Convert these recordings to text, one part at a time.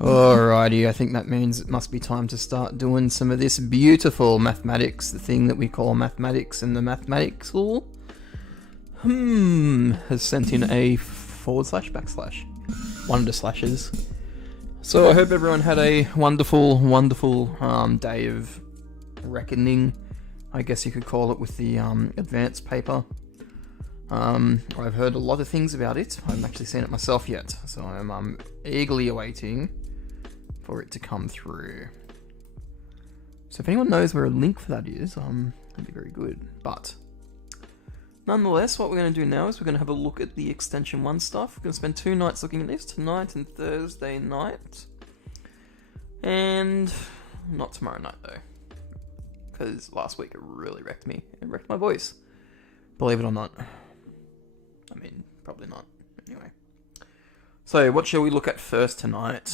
Alrighty, I think that means it must be time to start doing some of this beautiful mathematics, the thing that we call mathematics and the mathematics hall. Has sent in a / / one of the slashes. So I hope everyone had a wonderful day of reckoning, I guess you could call it, with the advanced paper. I've heard a lot of things about it. I haven't actually seen it myself yet, so I'm eagerly awaiting for it to come through. So if anyone knows where a link for that is, that'd be very good. But nonetheless, what we're going to do now is we're going to have a look at the Extension 1 stuff. We're going to spend 2 nights looking at this, tonight and Thursday night. And not tomorrow night, though. Because last week it really wrecked me. It wrecked my voice. Believe it or not. I mean, probably not. Anyway. So, what shall we look at first tonight?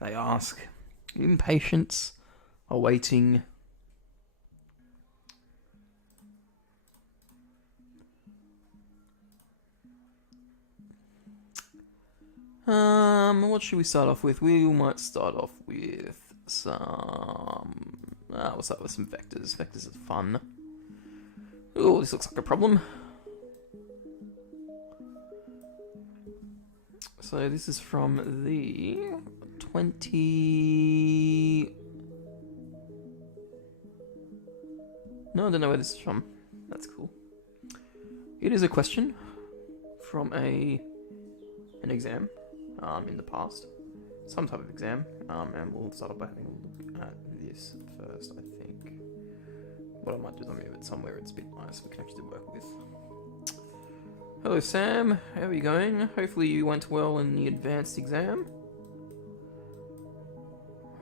They ask. Impatience, awaiting What should we start off with? We might start off with some... we'll start with some vectors. Vectors are fun. Oh, this looks like a problem. So this is from the 20... No, I don't know where this is from. That's cool. It is a question from an exam in the past. Some type of exam. And we'll start off by having a look at this first, I think. What I might do is I'll move it somewhere it's a bit nice we can actually work with. Hello Sam, how are you going? Hopefully you went well in the advanced exam.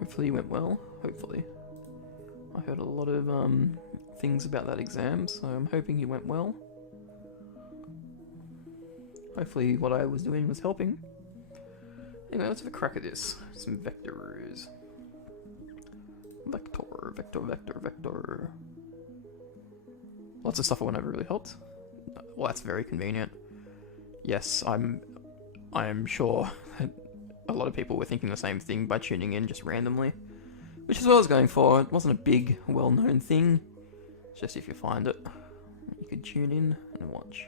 Hopefully you went well, hopefully. I heard a lot of things about that exam, so I'm hoping you went well. Hopefully what I was doing was helping. Anyway, let's have a crack at this. Some vectors. Vector, vector, vector, vector. Lots of stuff that never really helped. Well, that's very convenient. Yes, I am sure that a lot of people were thinking the same thing by tuning in just randomly. Which is what I was going for. It wasn't a big, well-known thing. It's just if you find it, you could tune in and watch.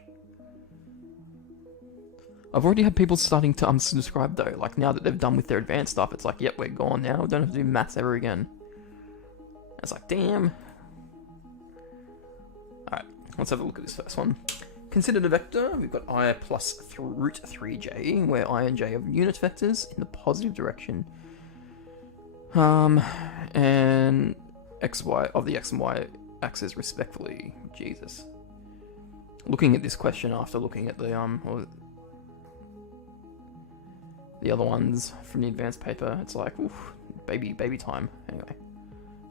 I've already had people starting to unsubscribe though. Like now that they've done with their advanced stuff, it's like, yep, we're gone now. We don't have to do maths ever again. It's like, damn. Alright, let's have a look at this first one. Consider the vector. We've got I plus root 3j, where I and j are unit vectors in the positive direction. And xy of the x and y axes respectively. Jesus. Looking at this question after looking at the other ones from the advanced paper, it's like, oof, baby time. Anyway.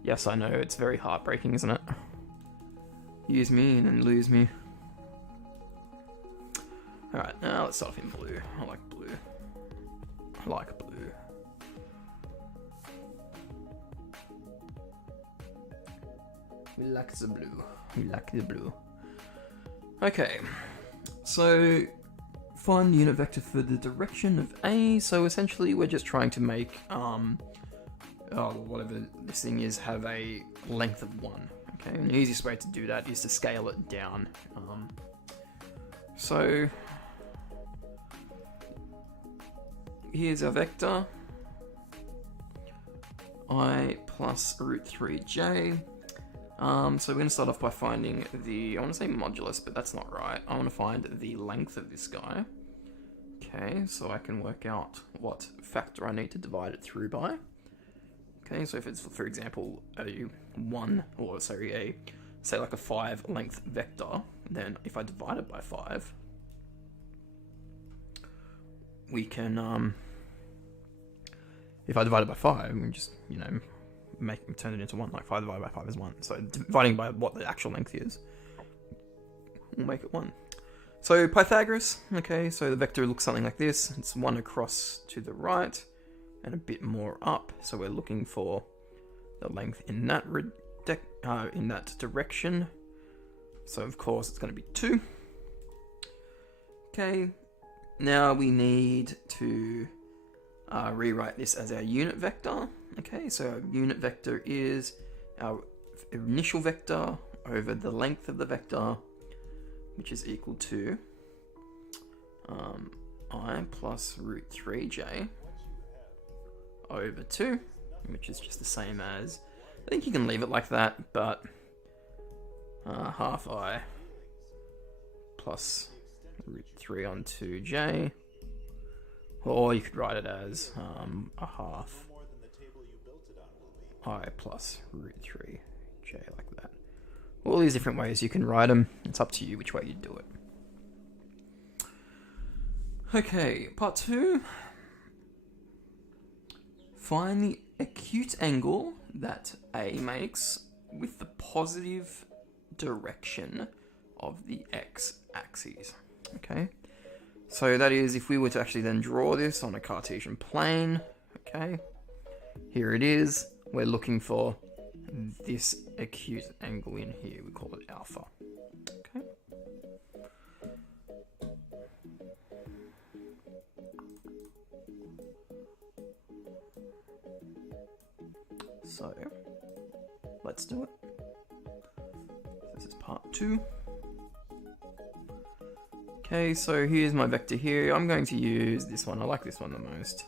Yes, I know, it's very heartbreaking, isn't it? Use me and then lose me. Alright, now let's start off in blue. I like blue. I like blue. We like the blue. We like the blue. Okay, so find the unit vector for the direction of A. So essentially we're just trying to make, whatever this thing is, have a length of 1. Okay, and the easiest way to do that is to scale it down. So here's our vector, I plus root 3j. So we're going to start off by finding the, I want to say modulus, but that's not right. I want to find the length of this guy. Okay, so I can work out what factor I need to divide it through by. Okay, so if it's, for example, say like a 5 length vector, then if I divide it by 5, we can, if I divide it by 5, we can just, turn it into 1, like 5 divided by 5 is 1. So dividing by what the actual length is will make it 1. So Pythagoras, okay, so the vector looks something like this. It's 1 across to the right and a bit more up. So we're looking for the length in that direction. So of course it's going to be 2. Okay, now we need to rewrite this as our unit vector. Okay, so our unit vector is our initial vector over the length of the vector, which is equal to I plus root 3j over 2, which is just the same as, I think you can leave it like that, but half I plus root 3 on 2j, or you could write it as a half I plus root 3j, like that. All these different ways you can write them. It's up to you which way you do it. Okay, part 2. Find the acute angle that A makes with the positive direction of the x-axis. Okay, so that is if we were to actually then draw this on a Cartesian plane. Okay, here it is. We're looking for this acute angle in here. We call it alpha. Okay. So let's do it. This is part 2. Okay, so here's my vector here. I'm going to use this one. I like this one the most.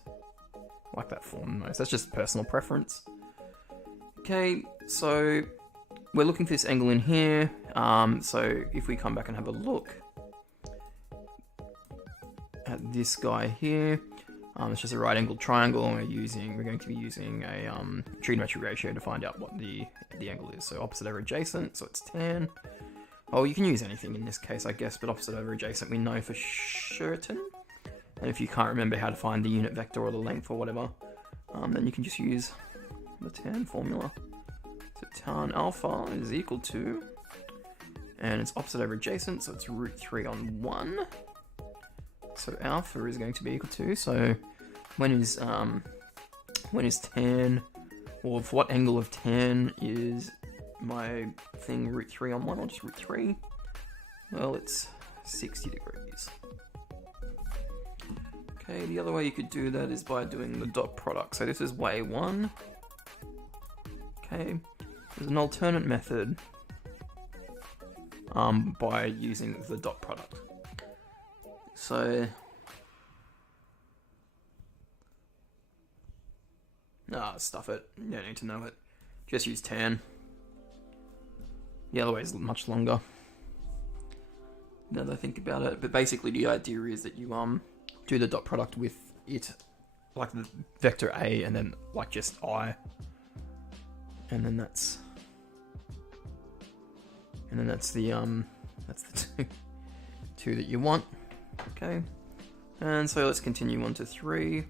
I like that form the most. That's just personal preference. Okay, so we're looking for this angle in here. So if we come back and have a look at this guy here, it's just a right angled triangle, and we're going to be using a trigonometric ratio to find out what the angle is. So opposite over adjacent, so it's tan. Oh, you can use anything in this case, I guess, but opposite over adjacent we know for certain. And if you can't remember how to find the unit vector or the length or whatever, then you can just use the tan formula. So tan alpha is equal to, and it's opposite over adjacent, so it's root 3 on 1. So alpha is going to be equal to, so when is tan, or for what angle of tan is my thing root 3 on 1, or just root 3? Well, it's 60 degrees. Okay, the other way you could do that is by doing the dot product. So this is way 1. Okay, there's an alternate method by using the dot product. So, stuff it. You don't need to know it. Just use tan. The other way is much longer, now that I think about it. But basically the idea is that you do the dot product with it, like the vector A, and then like just I. And then that's the two that you want. Okay, and so let's continue on to 3.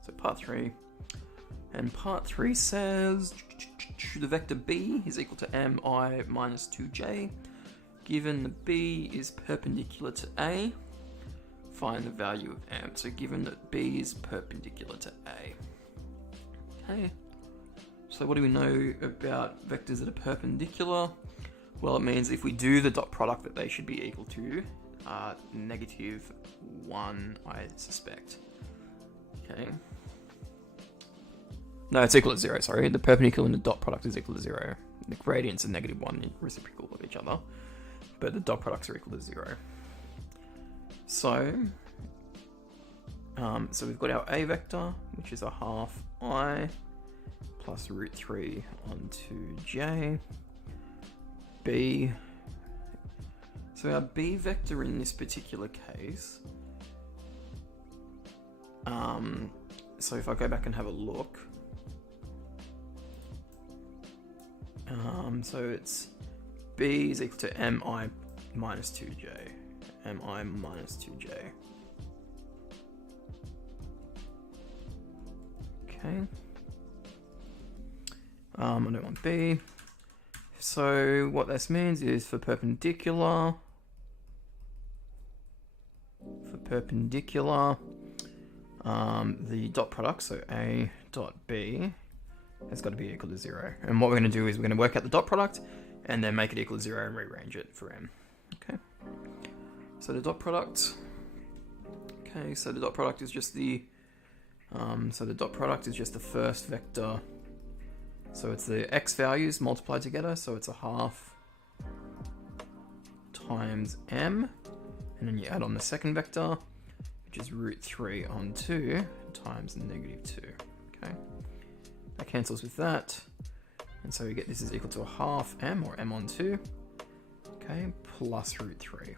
So part 3, and part 3 says the vector B is equal to mi minus 2j. Given the B is perpendicular to A, find the value of m. So given that B is perpendicular to A. Okay, so what do we know about vectors that are perpendicular? Well, it means if we do the dot product that they should be equal to -1, I suspect. Okay. No, it's equal to 0, sorry. The perpendicular and the dot product is equal to 0. The gradients are -1 reciprocal of each other, but the dot products are equal to 0. So we've got our A vector, which is a half I plus root 3 on 2j. B. So our B vector in this particular case, so if I go back and have a look, so it's B is equal to mi minus 2j. Mi minus 2j. Okay. I don't want B. So what this means is for perpendicular, the dot product, so A dot B, has got to be equal to 0. And what we're going to do is we're going to work out the dot product and then make it equal to 0 and rearrange it for m. Okay. So the dot product. Okay, so the dot product is just the first vector. So it's the x values multiplied together, so it's a half times m, and then you add on the second vector, which is root 3 on 2 times -2. Okay, that cancels with that, and so we get this is equal to a half m, or m on 2, okay, plus root 3.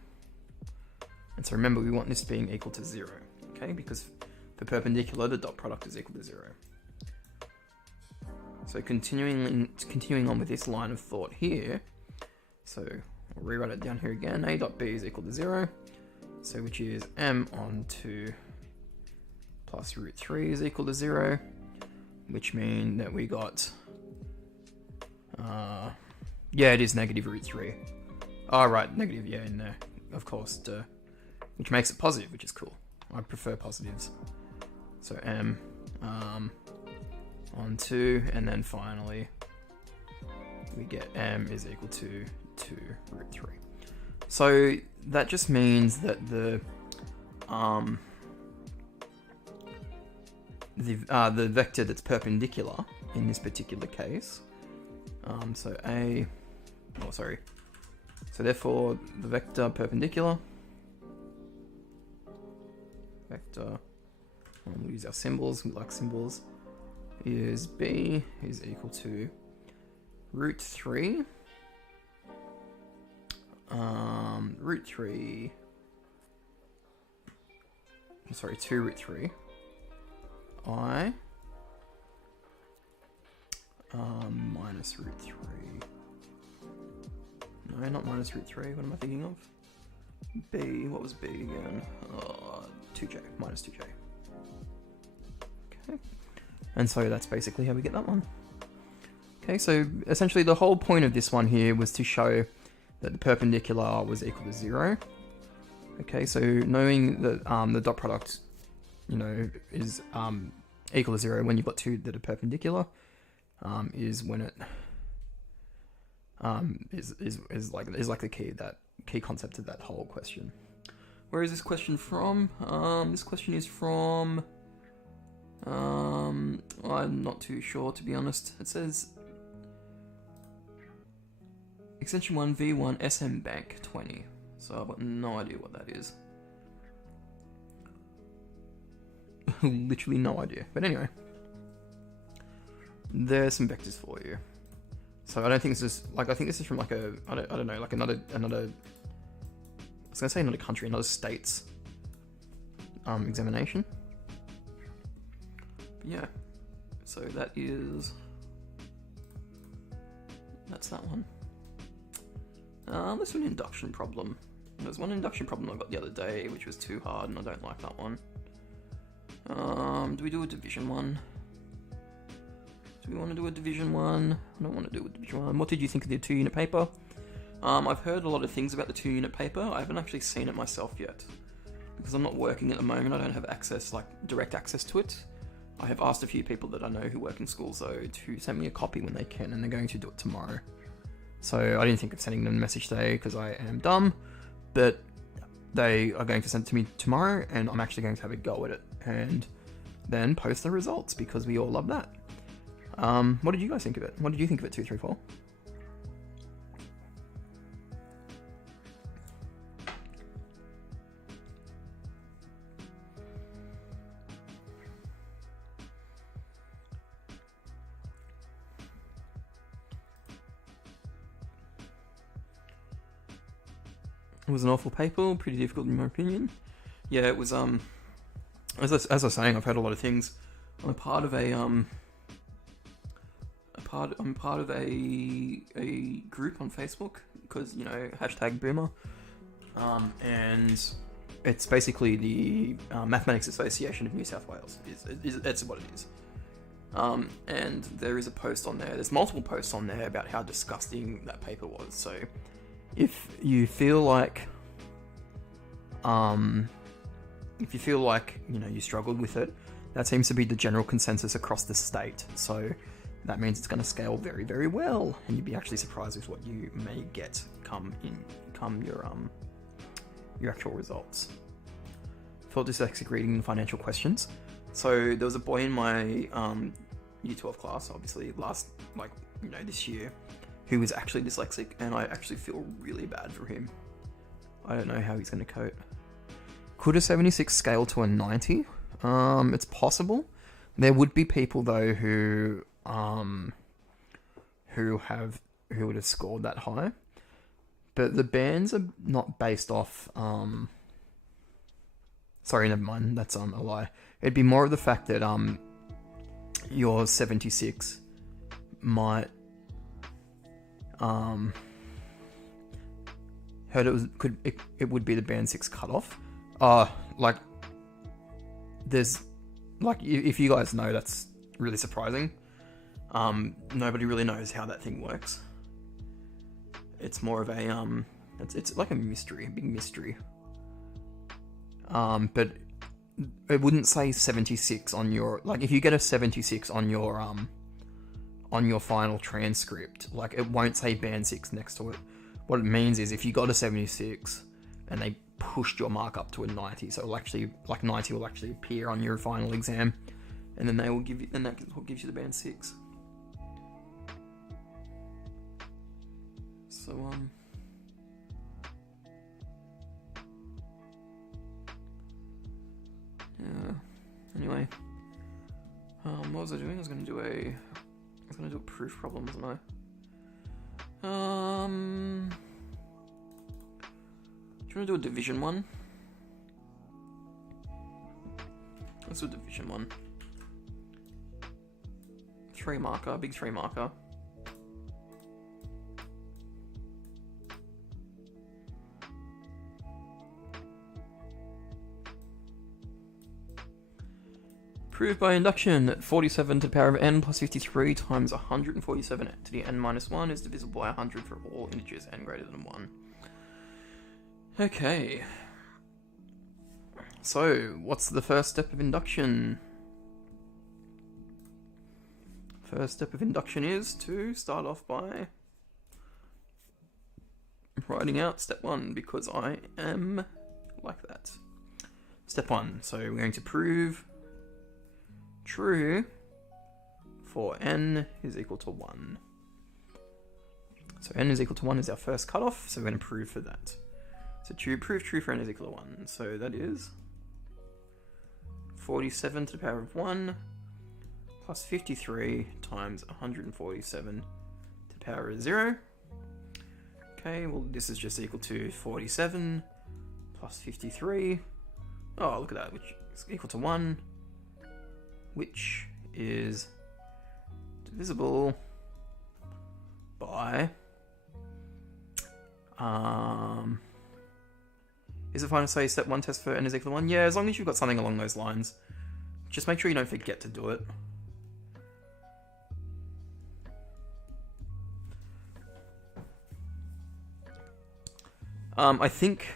And so remember, we want this being equal to 0, okay, because for perpendicular the dot product is equal to 0. So continuing on with this line of thought here, so I'll rewrite it down here again. A dot B is equal to 0, so which is m on 2 plus root 3 is equal to 0, which means that we got, yeah, it is negative root 3. Oh, right, negative, yeah, in there, of course, duh. Which makes it positive, which is cool. I prefer positives. So m on 2, and then finally we get m is equal to 2 root 3. So that just means that the vector that's perpendicular in this particular case. So therefore the vector perpendicular, we'll use our symbols, we like symbols, is b is equal to root 3, root 3, sorry, 2 root 3, I, minus root 3, no, not minus root 3, what am I thinking of? B, what was B again? 2j, minus 2j. Okay, and so that's basically how we get that one. Okay, so essentially the whole point of this one here was to show that the perpendicular was equal to 0. Okay, so knowing that the dot product, you know, is equal to 0 when you've got two that are perpendicular, is when it is like the key concept of that whole question. Where is this question from? This question is from I'm not too sure, to be honest. It says Extension 1 V1 SM Bank 20. So I've got no idea what that is. Literally no idea. But anyway, there's some vectors for you. So I don't think this is like, I think this is from like a, I don't know, like another I was gonna say another country, another state's examination. But yeah, so that's that one. This is an induction problem. There's one induction problem I got the other day, which was too hard, and I don't like that one. Do we do a division one? Do we want to do a division one? I don't want to do a division one. What did you think of the 2-unit paper? I've heard a lot of things about the 2-unit paper. I haven't actually seen it myself yet. Because I'm not working at the moment, I don't have access, like direct access to it. I have asked a few people that I know who work in schools, though, to send me a copy when they can, and they're going to do it tomorrow. So I didn't think of sending them a message today because I am dumb, but they are going to send it to me tomorrow, and I'm actually going to have a go at it, and then post the results, because we all love that. What did you guys think of it? What did you think of it, 234? It was an awful paper, pretty difficult in my opinion. Yeah, it was, as I was saying, I've heard a lot of things. I'm part of a group on Facebook, because, you know, #boomer. And it's basically the Mathematics Association of New South Wales. That's what it is. And there is a post on there. There's multiple posts on there about how disgusting that paper was. So if you feel like, you know, you struggled with it, that seems to be the general consensus across the state. So that means it's going to scale very, very well, and you'd be actually surprised with what you may get come your actual results. For dyslexic reading and financial questions. So there was a boy in my Year 12 class, obviously this year, who was actually dyslexic, and I actually feel really bad for him. I don't know how he's going to cope. Could a 76 scale to a 90? It's possible. There would be people though who would have scored that high, but the bands are not based off. Sorry, never mind. That's a lie. It'd be more of the fact that your 76 might heard it would be the band 6 cutoff. If you guys know, that's really surprising. Nobody really knows how that thing works. It's more of a it's like a mystery, a big mystery. But it wouldn't say 76 on your, like, if you get a 76 on your final transcript, like, it won't say band 6 next to it. What it means is if you got a 76 and they pushed your mark up to a 90, so it'll actually, like, 90 will actually appear on your final exam, and then they will give you, and that's what gives you the band 6. So, yeah, anyway, what was I doing? I was gonna do a proof problem, wasn't I? Do you want to do a division one? Let's do a division one. 3 marker, big 3 marker. Prove by induction that 47 to the power of n plus 53 times 147 to the n minus 1 is divisible by 100 for all integers n greater than 1. Okay. So, what's the first step of induction? First step of induction is to start off by writing out step 1, because I am like that. Step 1, so we're going to prove true for n is equal to 1. So n is equal to 1 is our first cutoff, so we're going to prove for that. So to prove true for n is equal to 1, so that is 47 to the power of 1 plus 53 times 147 to the power of 0. Okay, well this is just equal to 47 plus 53. Oh, look at that, which is equal to 1, which is divisible by, is it fine to say step 1 test for n is equal to 1? Yeah, as long as you've got something along those lines. Just make sure you don't forget to do it. I think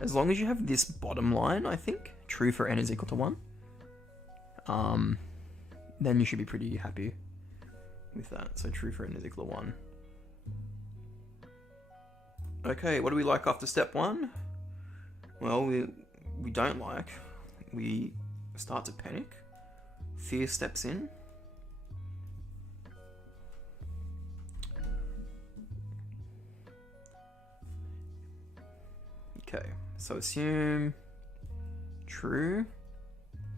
as long as you have this bottom line, I think, true for n is equal to 1, then you should be pretty happy with that. So true for n is equal to 1. Okay, what do we like after step 1? Well, we don't like. We start to panic. Fear steps in. Okay, so assume true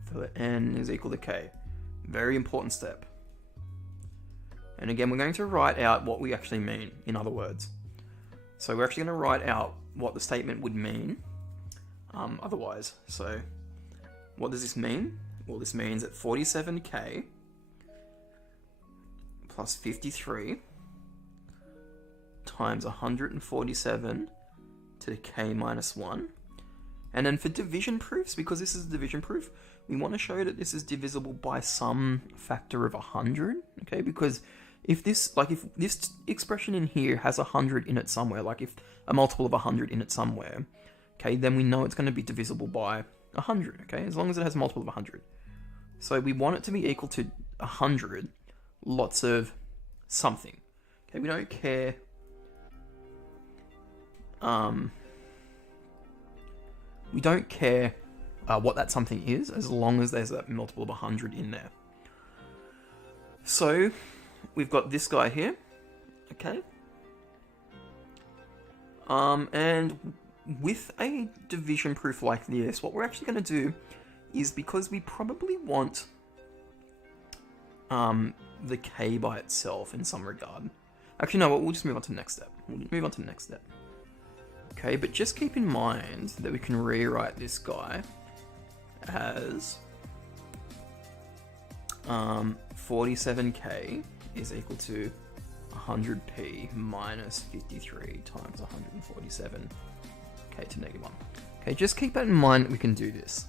for n is equal to k. Very important step. And again, we're going to write out what we actually mean, in other words. So we're actually going to write out what the statement would mean otherwise. So what does this mean? Well, this means that 47k plus 53 times 147 to the k minus 1. And then for division proofs, because this is a division proof, we want to show that this is divisible by some factor of 100, okay? Because if this expression in here has 100 in it somewhere, like if a multiple of 100 in it somewhere, okay, then we know it's going to be divisible by 100, okay? As long as it has a multiple of 100. So we want it to be equal to 100, lots of something, okay? We don't care what that something is, as long as there's a multiple of 100 in there. So we've got this guy here, okay? And with a division proof like this, what we're actually going to do is, because we probably want the k by itself in some regard. Actually, no, we'll just move on to the next step. Okay, but just keep in mind that we can rewrite this guy as 47k is equal to 100p minus 53 times 147k to negative 1. Okay, just keep that in mind that we can do this,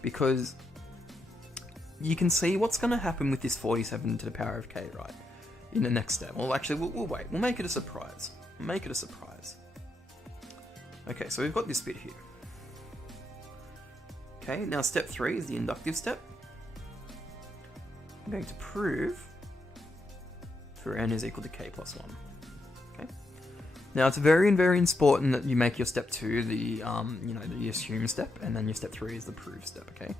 because you can see what's going to happen with this 47 to the power of k, right, in the next step. Well, actually, we'll wait. We'll make it a surprise. Okay, so we've got this bit here. Okay, now step 3 is the inductive step. I'm going to prove for n is equal to k plus 1. Okay. Now, it's very, very important that you make your step 2 the the assume step, and then your step 3 is the prove step, okay?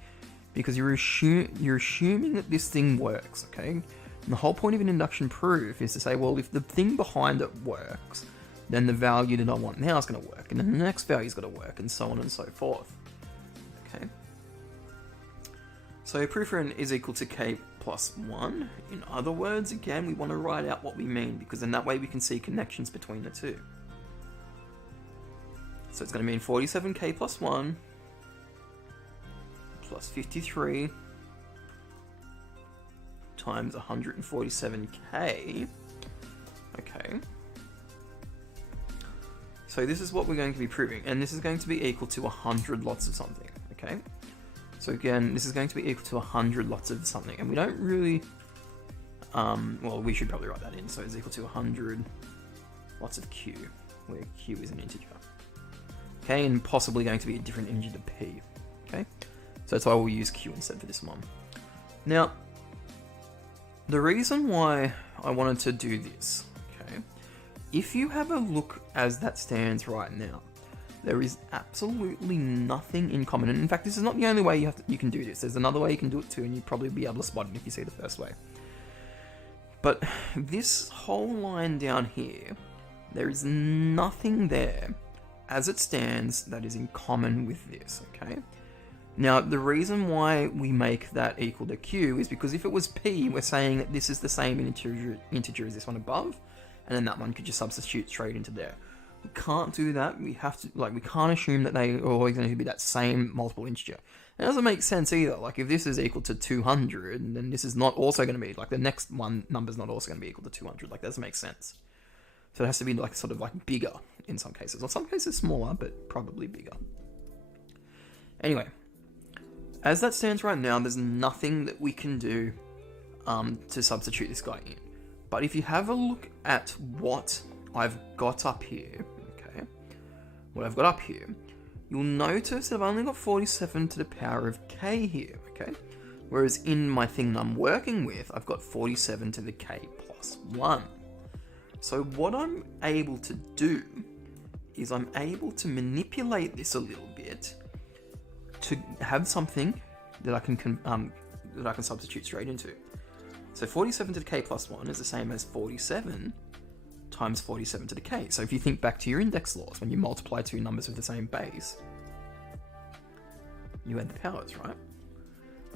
Because you're assuming that this thing works, okay? And the whole point of an induction proof is to say, well, if the thing behind it works, then the value that I want now is going to work, and then the next value is going to work, and so on and so forth, okay? So proof for n is equal to k plus 1. In other words, again, we want to write out what we mean, because then that way we can see connections between the two. So it's going to mean 47k plus 1 plus 53 times 147k. Okay. So this is what we're going to be proving, and this is going to be equal to 100 lots of something, okay? So again, this is going to be equal to 100 lots of something, and we don't really, well, we should probably write that in. So it's equal to 100 lots of q, where q is an integer. Okay, and possibly going to be a different integer to p, okay? So that's why we'll use q instead for this one. Now, the reason why I wanted to do this, okay, if you have a look as that stands right now, there is absolutely nothing in common. And in fact, this is not the only way you can do this. There's another way you can do it too, and you'd probably be able to spot it if you see the first way. But this whole line down here, there is nothing there as it stands that is in common with this, okay? Now, the reason why we make that equal to q is because if it was p, we're saying that this is the same integer as this one above, and then that one could just substitute straight into there. We can't do that. We have to, we can't assume that they are always going to be that same multiple integer. It doesn't make sense either. Like, if this is equal to 200, then this is not also going to be, the next one number's not also going to be equal to 200. That doesn't make sense. So it has to be, sort of bigger in some cases. Or some cases smaller, but probably bigger. Anyway, as that stands right now, there's nothing that we can do to substitute this guy in. But if you have a look at what I've got up here, okay, what I've got up here, you'll notice that I've only got 47 to the power of k here, okay? Whereas in my thing that I'm working with, I've got 47 to the k plus 1. So what I'm able to do is I'm able to manipulate this a little bit to have something that I can substitute straight into. So 47 to the k plus 1 is the same as 47 times 47 to the k. So if you think back to your index laws, when you multiply two numbers with the same base, you add the powers, right?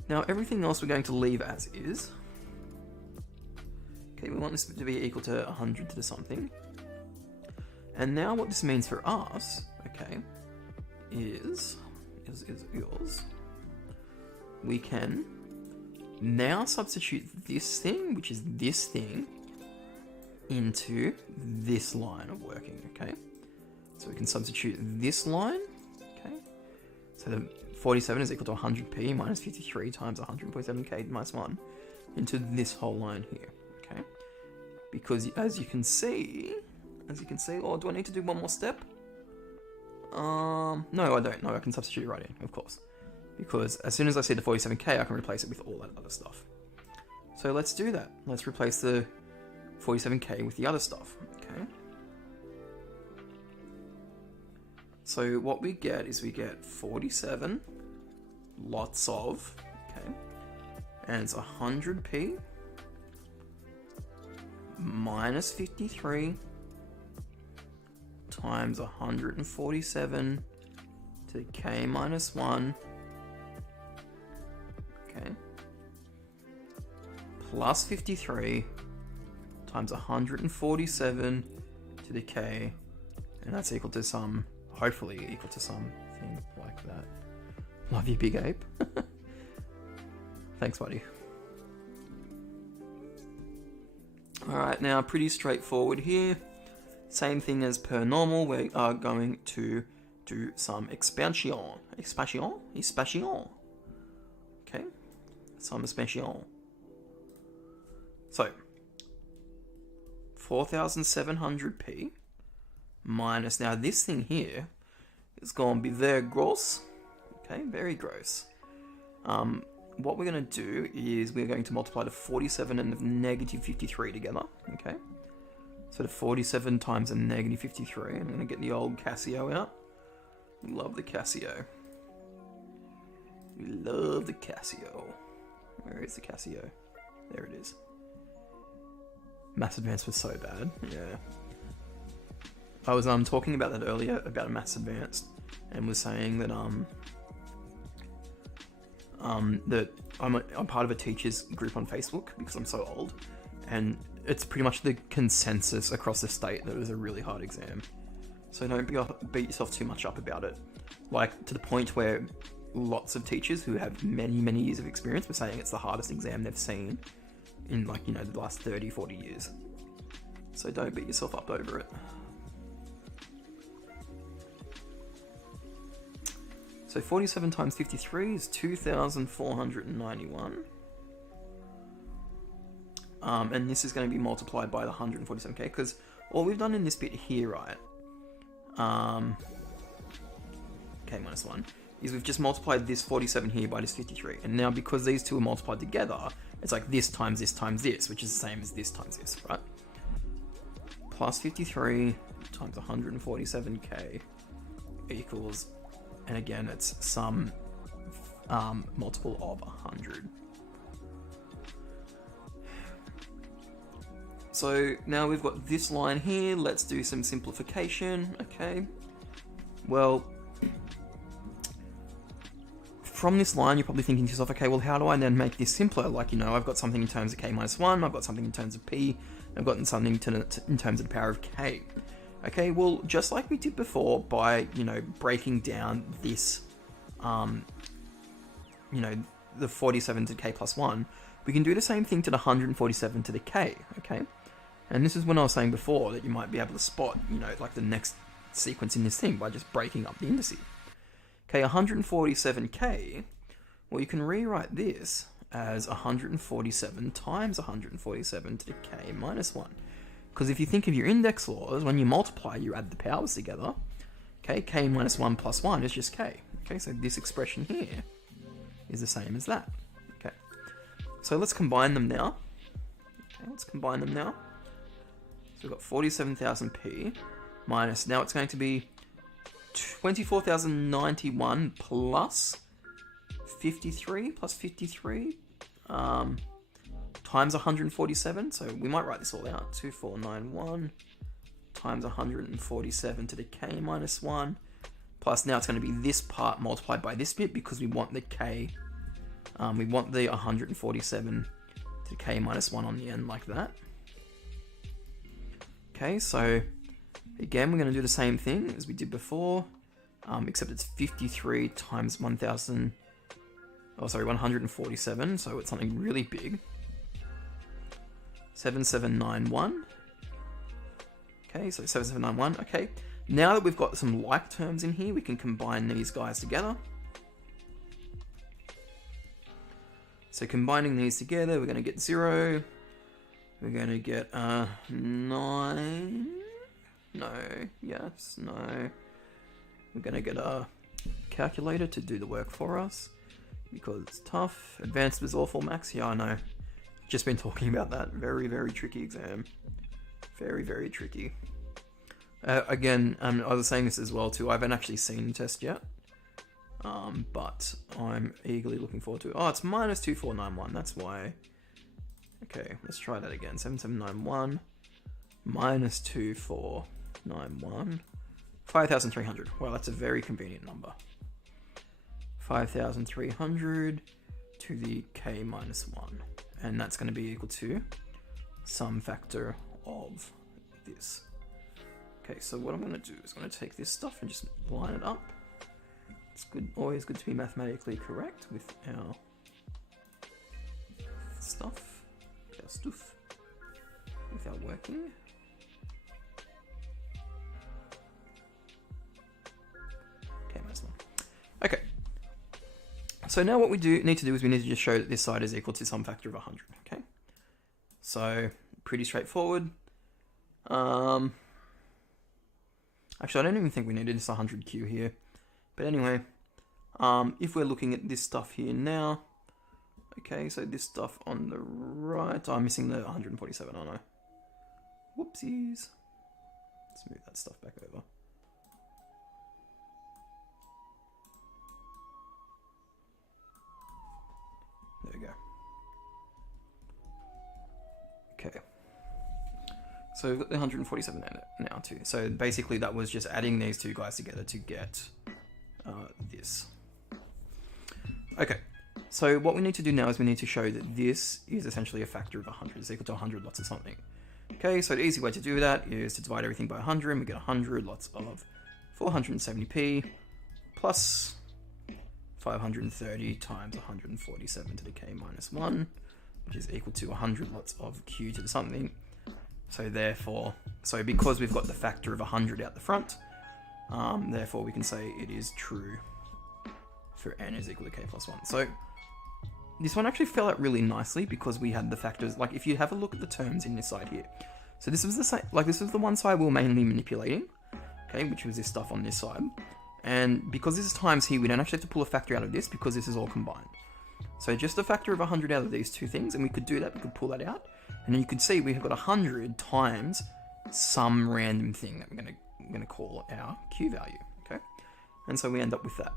Now everything else we're going to leave as is. Okay, we want this to be equal to 100 to the something. And now what this means for us, okay, is we can now substitute this thing, which is this thing, into this line of working, okay? So we can substitute this line, okay? So the 47 is equal to 100p minus 53 times 147k minus 1 into this whole line here, okay? Because as you can see, oh, do I need to do one more step? No, I don't. No, I can substitute right in, of course. Because as soon as I see the 47k, I can replace it with all that other stuff. So let's do that. Let's replace the 47k with the other stuff, okay? So what we get is we get 47 lots of, okay? And it's 100p minus 53 times 147 to k minus 1, okay, plus 53 times 147 to the k, and that's equal to some, hopefully equal to something like that. Love you, Big Ape. Thanks, buddy. Alright, now pretty straightforward here. Same thing as per normal, we are going to do some expansion. Expansion? Okay, some expansion. So, 4,700p minus, now this thing here is going to be very gross. Okay, very gross. What we're going to do is we're going to multiply the 47 and the negative 53 together. Okay, So the 47 times a negative 53. I'm going to get the old Casio out. We love the Casio. We love the Casio. Where is the Casio? There it is. Maths Advanced was so bad. Yeah. I was talking about that earlier, about a Maths Advanced, and was saying that that I'm part of a teachers group on Facebook because I'm so old, and it's pretty much the consensus across the state that it was a really hard exam. So don't beat yourself too much up about it. Like, to the point where lots of teachers who have many years of experience were saying it's the hardest exam they've seen in, like, you know, the last 30-40 years. So don't beat yourself up over it. So 47 times 53 is 2,491. And this is going to be multiplied by the 147k, because all we've done in this bit here, right, k minus 1, is we've just multiplied this 47 here by this 53. And now because these two are multiplied together, it's like this times this times this, which is the same as this times this, right? Plus 53 times 147k equals, and again, it's some multiple of 100. So now we've got this line here. Let's do some simplification, okay? Well, from this line, you're probably thinking to yourself, okay, well, how do I then make this simpler? Like, you know, I've got something in terms of k minus 1, I've got something in terms of p, I've got something in terms of the power of k. Okay, well, just like we did before by, you know, breaking down this, you know, the 47 to k plus 1, we can do the same thing to the 147 to the k, okay? And this is when I was saying before that you might be able to spot, you know, like the next sequence in this thing by just breaking up the indices. Okay, 147k, well, you can rewrite this as 147 times 147 to the k minus 1. Because if you think of your index laws, when you multiply, you add the powers together. Okay, k minus 1 plus 1 is just k. Okay, so this expression here is the same as that. Okay, so let's combine them now. Okay, let's combine them now. So we've got 47,000p minus, now it's going to be 24,091 plus 53 times 147. So we might write this all out. 2491 times 147 to the k minus 1 plus, now it's going to be this part multiplied by this bit because we want the k, we want the 147 to the k minus 1 on the end like that. Okay, so again, we're going to do the same thing as we did before, except it's 53 times 147, so it's something really big. 7791. Okay, so 7791, okay. Now that we've got some like terms in here, we can combine these guys together. So combining these together, we're going to get 0. We're going to get 9. No, yes, no. We're going to get a calculator to do the work for us because it's tough. Advanced was awful, Max. Yeah, I know. Just been talking about that. Very, very tricky exam. Very, very tricky. Again, I was saying this as well too. I haven't actually seen the test yet, but I'm eagerly looking forward to it. Oh, it's minus 2491. That's why. Okay, let's try that again. 7791 minus 2491. 5,300. Well, that's a very convenient number. 5,300 to the k minus 1. And that's going to be equal to some factor of this. Okay, so what I'm going to do is I'm going to take this stuff and just line it up. It's good, always good to be mathematically correct with our stuff. Our stuff. With our working. Okay, minus 1. Okay. So now what we need to do is we need to just show that this side is equal to some factor of 100, okay? So, pretty straightforward. Actually, I don't even think we needed this 100q here. But anyway, if we're looking at this stuff here now, okay, so this stuff on the right, I'm missing the 147, aren't I? Whoopsies. Let's move that stuff back over. There we go. Okay. So we've got the 147 now too. So basically that was just adding these two guys together to get this. Okay. So what we need to do now is we need to show that this is essentially a factor of 100. It's equal to 100 lots of something. Okay, so the easy way to do that is to divide everything by 100, and we get 100 lots of 470p plus 530 times 147 to the k minus 1, which is equal to 100 lots of q to the something. So therefore, because we've got the factor of 100 out the front, therefore we can say it is true for n is equal to k plus 1. So this one actually fell out really nicely because we had the factors, like if you have a look at the terms in this side here. So this was the same, like this was the one side we were mainly manipulating, okay, which was this stuff on this side. And because this is times here, we don't actually have to pull a factor out of this because this is all combined. So just a factor of 100 out of these two things, and we could do that, we could pull that out. And then you could see we have got 100 times some random thing that we're gonna call our q value, okay? And so we end up with that.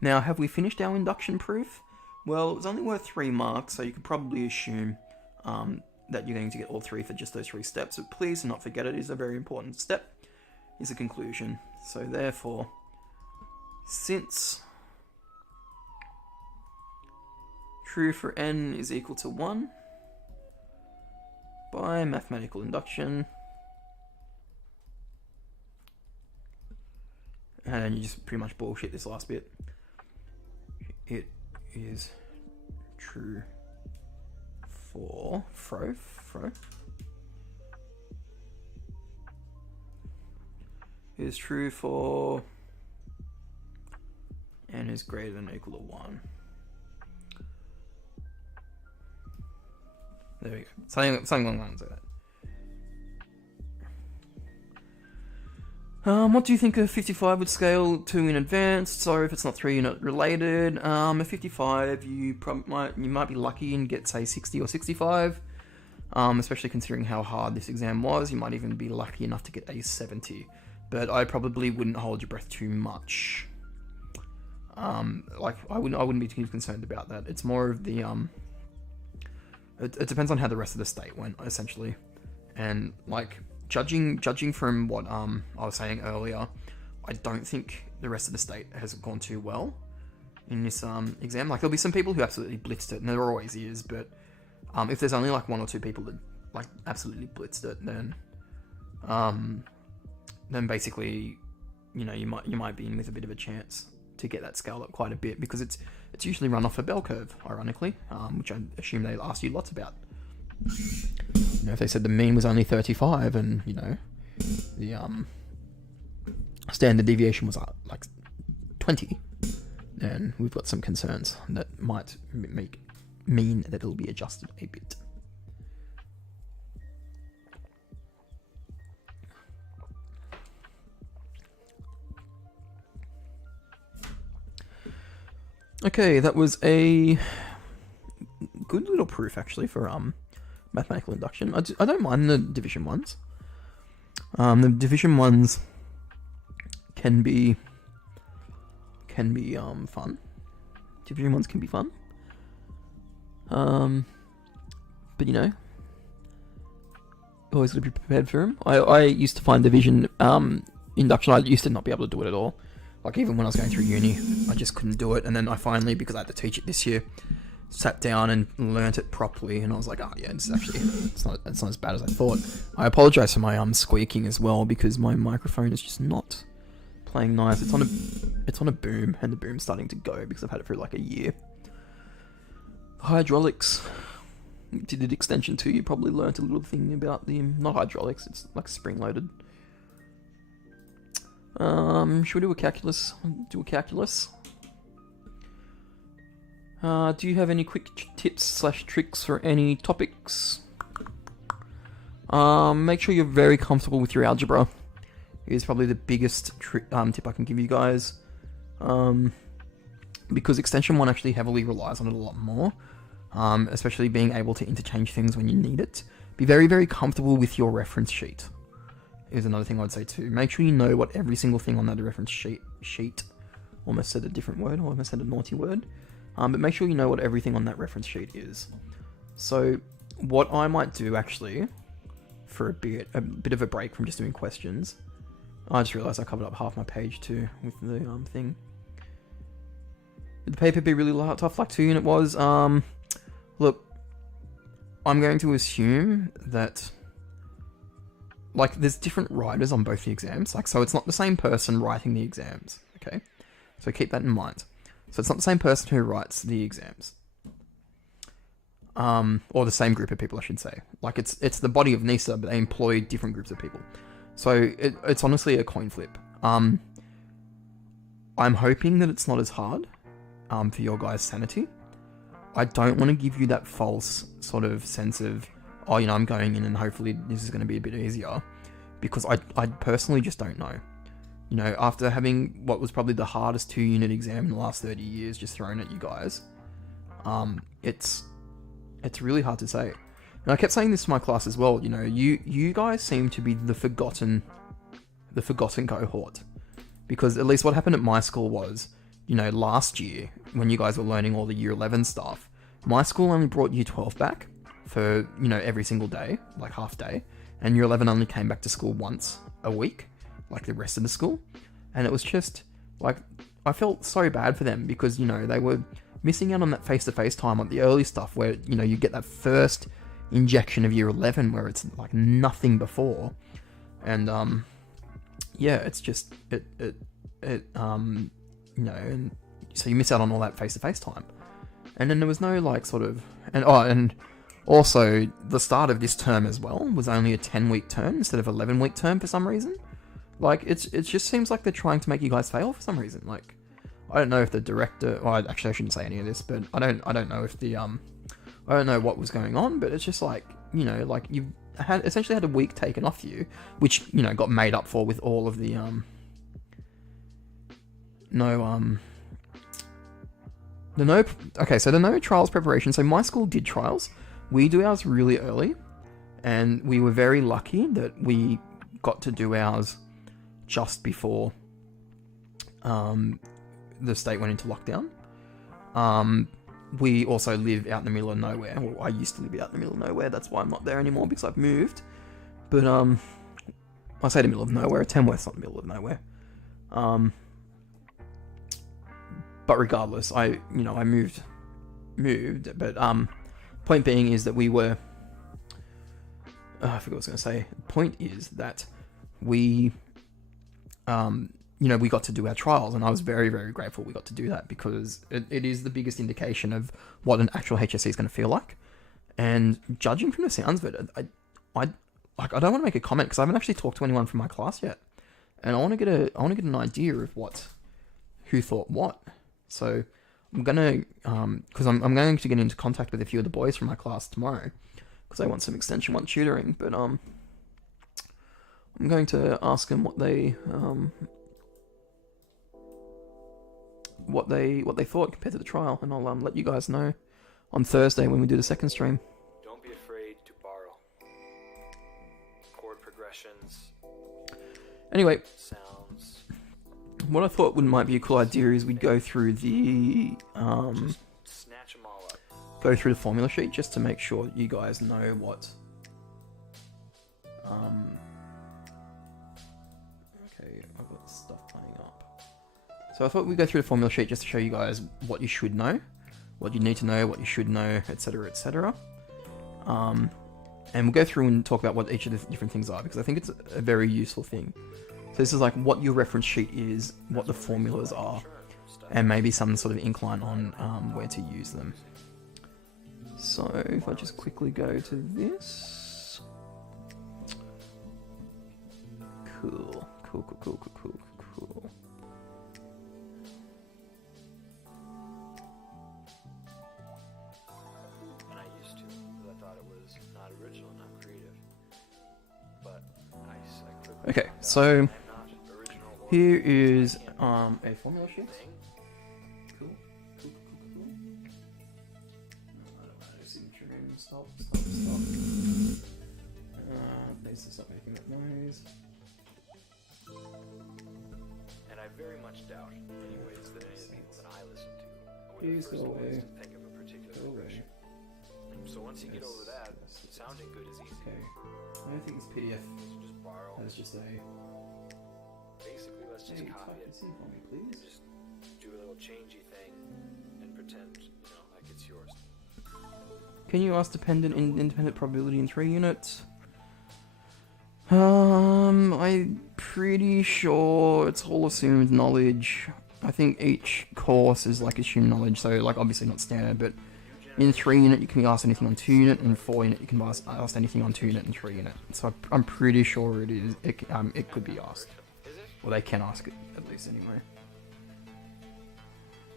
Now, have we finished our induction proof? Well, it's only worth 3 marks, so you could probably assume that you're going to get all 3 for just those 3 steps. But please do not forget it is a very important step, is a conclusion. So therefore, since true for n is equal to 1 by mathematical induction, and then you just pretty much bullshit this last bit, it is true for is true for n is greater than or equal to 1. There we go. Something along the lines like that. What do you think a 55 would scale to in advanced? Sorry if it's not 3-unit related. A 55, you might be lucky and get, say, 60 or 65. Especially considering how hard this exam was, you might even be lucky enough to get a 70. But I probably wouldn't hold your breath too much. Like I wouldn't be too concerned about that. It's more of the It depends on how the rest of the state went, essentially, and like. Judging from what I was saying earlier, I don't think the rest of the state has gone too well in this exam. Like there'll be some people who absolutely blitzed it, and there always is. But if there's only like 1 or 2 people that like absolutely blitzed it, then basically, you know, you might be in with a bit of a chance to get that scaled up quite a bit because it's usually run off a bell curve, ironically, which I assume they asked you lots about. You know, if they said the mean was only 35 and, you know, the standard deviation was like 20, then we've got some concerns that might mean that it'll be adjusted a bit. Okay, that was a good little proof actually for mathematical induction. I don't mind the division ones. The division ones can be fun. Division ones can be fun. But you know, always got to be prepared for them. I used to find division induction. I used to not be able to do it at all. Like even when I was going through uni, I just couldn't do it. And then I finally, because I had to teach it this year, sat down and learnt it properly, and I was like, oh yeah, it's not as bad as I thought. I apologize for my squeaking as well because my microphone is just not playing nice. It's on a boom, and the boom's starting to go because I've had it for like a year. Hydraulics. Did an extension too. You probably learnt a little thing about the not hydraulics. It's like spring loaded. Should we do a calculus? Do a calculus. Do you have any quick tips/tricks for any topics? Make sure you're very comfortable with your algebra. It is probably the biggest tip I can give you guys. Because Extension 1 actually heavily relies on it a lot more. Especially being able to interchange things when you need it. be very, very comfortable with your reference sheet. Is another thing I'd say too. Make sure you know what every single thing on that reference sheet. Almost said a different word, almost said a naughty word. But make sure you know what everything on that reference sheet is. So what I might do actually, for a bit of a break from just doing questions, I just realised I covered up half my page too with the thing. Did the paper be really tough like 2 unit was? Look, I'm going to assume that, like, there's different writers on both the exams. Like, so it's not the same person writing the exams, okay? So keep that in mind. So it's not the same person who writes the exams. Or the same group of people, I should say. Like, it's the body of NISA, but they employ different groups of people. So it's honestly a coin flip. I'm hoping that it's not as hard for your guys' sanity. I don't want to give you that false sort of sense of, oh, you know, I'm going in and hopefully this is going to be a bit easier, because I personally just don't know. You know, after having what was probably the hardest 2-unit exam in the last 30 years just thrown at you guys, it's really hard to say. And I kept saying this to my class as well. You know, you guys seem to be the forgotten cohort, because at least what happened at my school was, you know, last year when you guys were learning all the year 11 stuff, my school only brought year 12 back for, you know, every single day, like half day, and year 11 only came back to school once a week, like the rest of the school. And it was just like, I felt so bad for them, because, you know, they were missing out on that face-to-face time on the early stuff where, you know, you get that first injection of year 11 where it's like nothing before. And yeah, it's just you know, and so you miss out on all that face-to-face time. And then there was no, like, sort of, and also the start of this term as well was only a 10-week term instead of 11-week term for some reason. Like, it just seems like they're trying to make you guys fail for some reason. Like, I don't know if the director, well, actually I shouldn't say any of this, but I don't know if the I don't know what was going on, but it's just like, you know, like, you essentially had a week taken off you, which, you know, got made up for with all of the the no trials preparation. So my school did trials. We do ours really early, and we were very lucky that we got to do ours just before the state went into lockdown. We also live out in the middle of nowhere. Well, I used to live out in the middle of nowhere. That's why I'm not there anymore, because I've moved. But I say the middle of nowhere. Tamworth's not the middle of nowhere. But regardless, I moved. But point being is that we were. I forgot what I was going to say. The point is that we, we got to do our trials, and I was very, very grateful we got to do that, because it is the biggest indication of what an actual HSC is going to feel like. And judging from the sounds of it, I don't want to make a comment because I haven't actually talked to anyone from my class yet, and I want to get an idea of who thought what. So I'm gonna because I'm going to get into contact with a few of the boys from my class tomorrow, because I want some Extension 1 tutoring. But I'm going to ask them what they thought compared to the trial, and I'll let you guys know on Thursday when we do the second stream. Don't be afraid to borrow chord progressions. Anyway, sounds. What I thought might be a cool idea is we'd go through the Just snatch them all up. Go through the formula sheet just to make sure you guys know what. Okay, I've got stuff playing up. So I thought we'd go through the formula sheet just to show you guys what you should know, what you need to know, what you should know, etc., etc. And we'll go through and talk about what each of the different things are, because I think it's a very useful thing. So this is like what your reference sheet is, what the formulas are, and maybe some sort of incline on where to use them. So if I just quickly go to this. Cool. And I used to, because I thought it was not original, not creative. But I quickly Okay, so I'm not original or here is a formula sheet. Cool. Stop. when you Please first go always away. think of a particular Go away. expression. So once you get over that, Yes. sounding good is easy. Okay. I don't think this PDF So just borrow. has just a. Basically, let's just Hey, copy type it. this in for me, please. Just do a little changey thing and pretend, like it's yours. Can you ask dependent and independent probability in 3 units? I'm pretty sure it's all assumed knowledge. I think each course is like assumed knowledge, so like obviously not standard, but in 3 unit you can be asked anything on 2 unit, and 4 unit you can be asked anything on 2 unit and 3 unit. So I'm pretty sure it could be asked. Is it? Well, they can ask it at least anyway.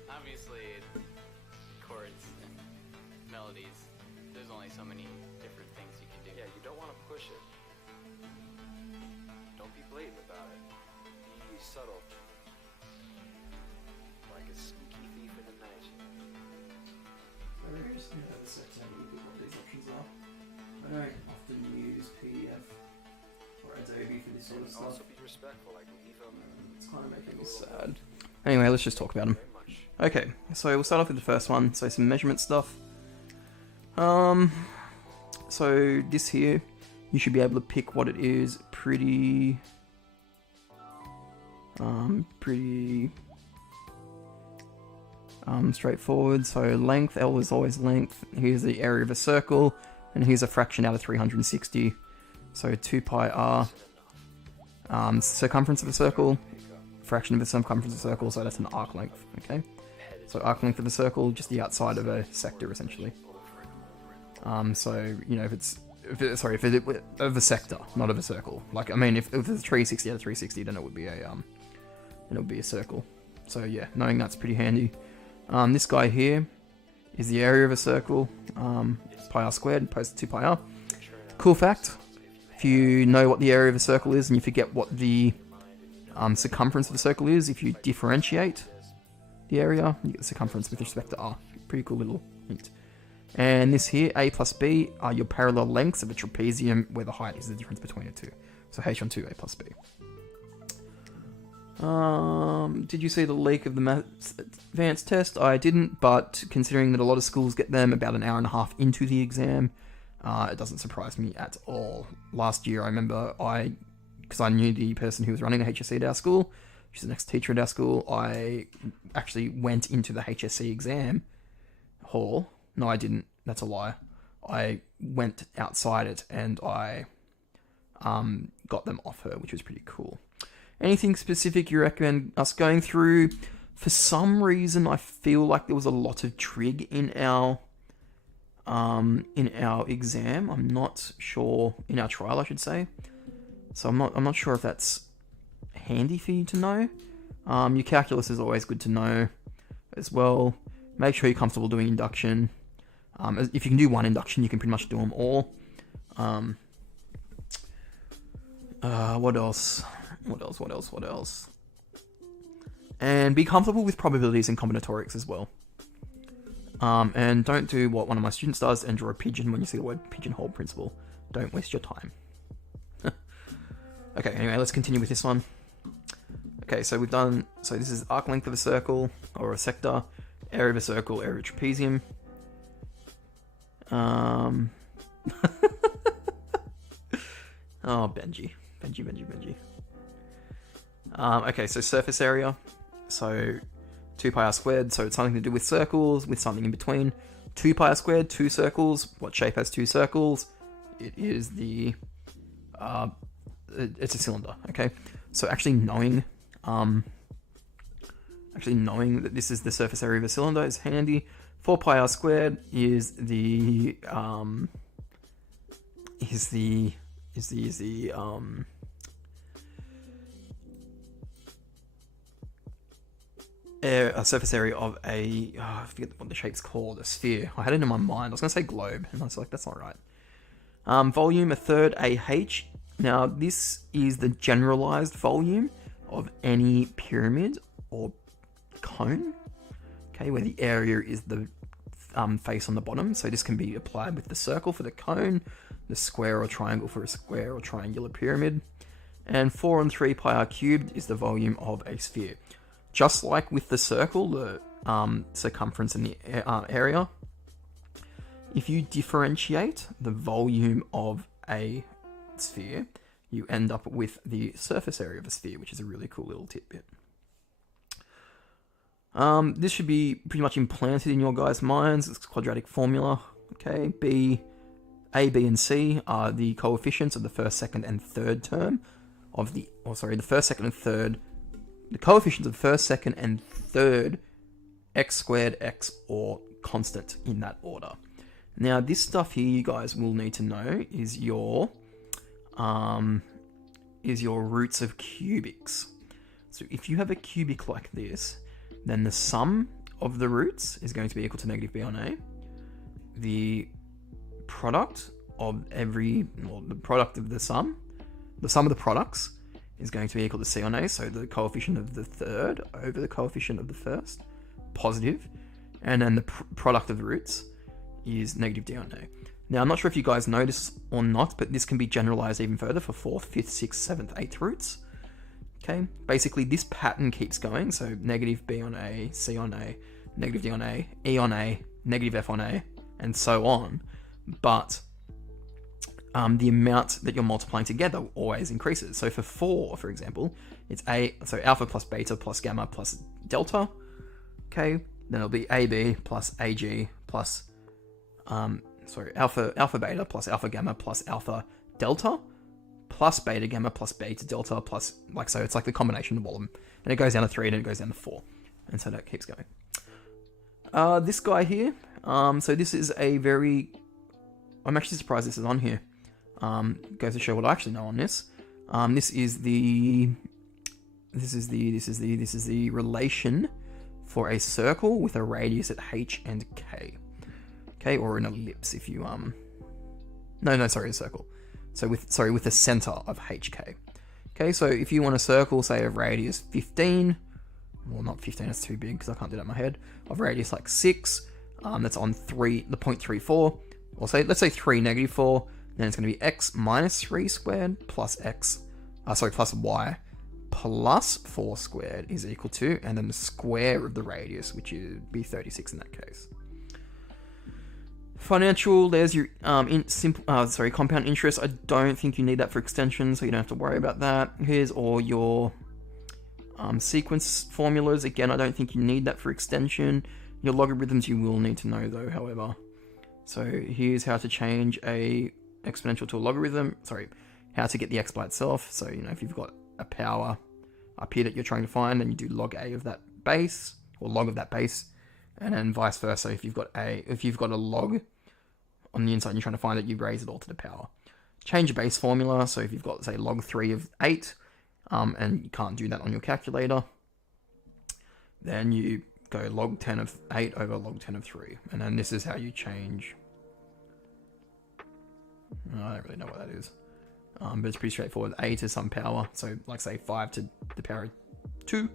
Obviously, chords and melodies, there's only so many different things you can do. Yeah, you don't want to push it. Don't be blatant about it. Be subtle. Like a sneaky thief in the night. I just need to have a set to have a look at what these options are. I don't often use PDF or Adobe for this sort of stuff. Also be respectful, like leave them It's kind of making me sad. Anyway, let's just talk about them. very much. Okay, so we'll start off with the first one. So some measurement stuff. So this here, you should be able to pick what it is pretty straightforward. So length, L is always length. Here's the area of a circle, and here's a fraction out of 360. So 2 pi r. Circumference of the circle, fraction of the circumference of the circle, so that's an arc length, okay? So arc length of the circle, just the outside of a sector, essentially. So, if it's of a sector, not of a circle. Like, I mean, if it's 360 out of 360, then it would be a circle. So yeah, knowing that's pretty handy. This guy here is the area of a circle, pi r squared opposed to 2 pi r. Cool fact, if you know what the area of a circle is and you forget what the circumference of the circle is, if you differentiate the area, you get the circumference with respect to r. Pretty cool little hint. And this here, a plus b, are your parallel lengths of a trapezium where the height is the difference between the two. So h/2, a plus b. Did you see the leak of the Maths Advanced test? I didn't, but considering that a lot of schools get them about an hour and a half into the exam, it doesn't surprise me at all. Last year, I remember because I knew the person who was running the HSC at our school, she's the next teacher at our school, I actually went into the HSC exam hall. No, I didn't. That's a lie. I went outside it and I got them off her, which was pretty cool. Anything specific you recommend us going through? For some reason, I feel like there was a lot of trig in our exam. I'm not sure, in our trial, I should say. So I'm not sure if that's handy for you to know. Your calculus is always good to know as well. Make sure you're comfortable doing induction. If you can do one induction, you can pretty much do them all. What else? And be comfortable with probabilities and combinatorics as well. And don't do what one of my students does and draw a pigeon when you see the word pigeonhole principle. Don't waste your time. Okay, anyway, let's continue with this one. Okay, so this is arc length of a circle, or a sector, area of a circle, area of a trapezium. Oh, Benji. Okay, so surface area. So 2 pi r squared, so it's something to do with circles, with something in between. 2 pi r squared, 2 circles. What shape has 2 circles? It is it's a cylinder, okay? So actually knowing that this is the surface area of a cylinder is handy. 4 pi r squared is the surface area of I forget what the shape's called, a sphere. I had it in my mind. I was going to say globe, and I was like, that's not right. Volume, a third AH. Now, this is the generalized volume of any pyramid or cone, okay, where the area is the face on the bottom. So this can be applied with the circle for the cone, the square or triangle for a square or triangular pyramid. And 4 and 3 pi r cubed is the volume of a sphere. just like with the circle, the circumference and the area, if you differentiate the volume of a sphere, you end up with the surface area of a sphere, which is a really cool little tidbit. This should be pretty much implanted in your guys' minds. It's quadratic formula. Okay, A, B, and C are the coefficients of the first, second, and third term of the, the first, second, and third, the coefficients of the first, second, and third x squared, x, or constant in that order. Now, this stuff here you guys will need to know is your roots of cubics. So if you have a cubic like this, then the sum of the roots is going to be equal to negative b on a. The product of the product of the sum of the products is going to be equal to c on a, so the coefficient of the third over the coefficient of the first, positive, and then the product of the roots is negative d on a. Now, I'm not sure if you guys notice or not, but this can be generalized even further for 4th, 5th, 6th, 7th, 8th roots. Okay, basically this pattern keeps going, so negative b on a, c on a, negative d on a, e on a, negative f on a, and so on. But the amount that you're multiplying together always increases. So for 4, for example, it's alpha plus beta plus gamma plus delta. Okay, then it'll be AB plus AG plus alpha beta plus alpha gamma plus alpha delta plus beta gamma plus beta delta plus, like so. It's like the combination of all of them, and it goes down to 3 and it goes down to 4, and so that keeps going. This guy here, so this is a very, I'm actually surprised this is on here. Goes to show what I actually know on this. This is the relation for a circle with a radius at h and k. Okay, or an ellipse if you a circle. So with the center of hk. Okay, so if you want a circle, say of radius 15, well, not 15, that's too big because I can't do that in my head, of radius like 6, that's on the point 34, or let's say 3, negative 4, then it's going to be x minus 3 squared plus plus y plus 4 squared is equal to, and then the square of the radius, which would be 36 in that case. Financial, there's your compound interest. I don't think you need that for extension, so you don't have to worry about that. Here's all your sequence formulas. Again, I don't think you need that for extension. Your logarithms you will need to know though, however. So here's how to change a exponential to a logarithm. How to get the x by itself. So, if you've got a power up here that you're trying to find, then you do log a of that base, or log of that base, and then vice versa. If you've got a log on the inside and you're trying to find it, you raise it all to the power. Change a base formula. So if you've got, say, log 3 of 8, and you can't do that on your calculator, then you go log 10 of 8 over log 10 of 3. And then this is how you change. I don't really know what that is. But it's pretty straightforward. A to some power. So, like, say, 5 to the power of 2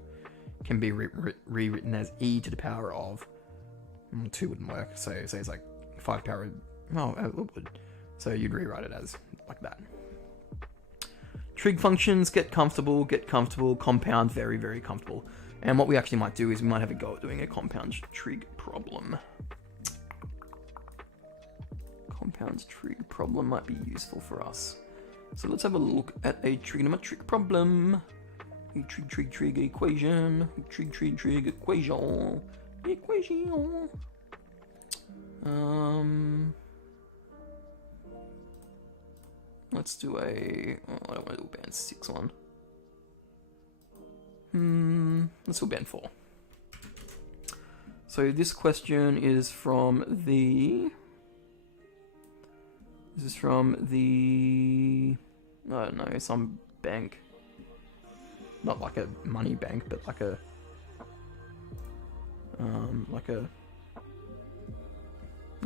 can be rewritten as e to the power of 2 wouldn't work. So say it's like 5 power of, it would. So you'd rewrite it as like that. Trig functions, get comfortable, compound, very, very comfortable. And what we actually might do is we might have a go at doing a compound trig problem. Compound trig problem might be useful for us. So let's have a look at a trigonometric problem. A trig equation. Trig equation. Let's do I don't want to do a band 6 one. Let's do band 4. So this question is from the... This is from the... I don't know, some bank. Not like a money bank, but like a...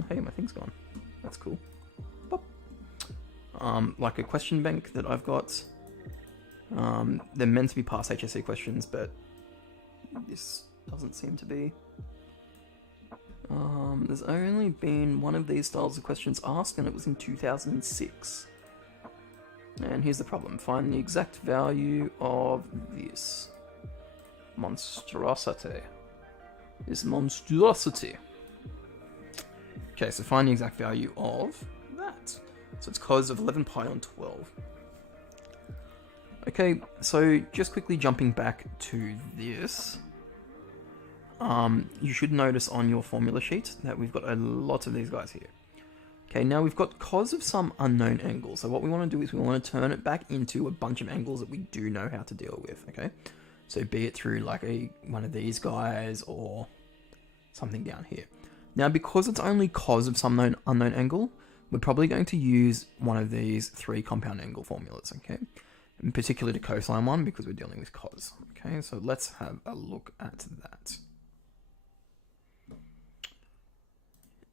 Hey, my thing's gone. That's cool. Pop. Like a question bank that I've got. They're meant to be past HSC questions, but this doesn't seem to be. There's only been one of these styles of questions asked, and it was in 2006. And here's the problem. Find the exact value of this. monstrosity. This monstrosity. Okay, so find the exact value of that. So it's cos of 11 pi on 12. Okay, so just quickly jumping back to this. You should notice on your formula sheet that we've got a lot of these guys here. Okay, now we've got cos of some unknown angle. So what we want to do is we want to turn it back into a bunch of angles that we do know how to deal with, okay? So be it through like one of these guys or something down here. Now, because it's only cos of some unknown angle, we're probably going to use one of these 3 compound angle formulas, okay? In particular the cosine one, because we're dealing with cos. Okay, so let's have a look at that.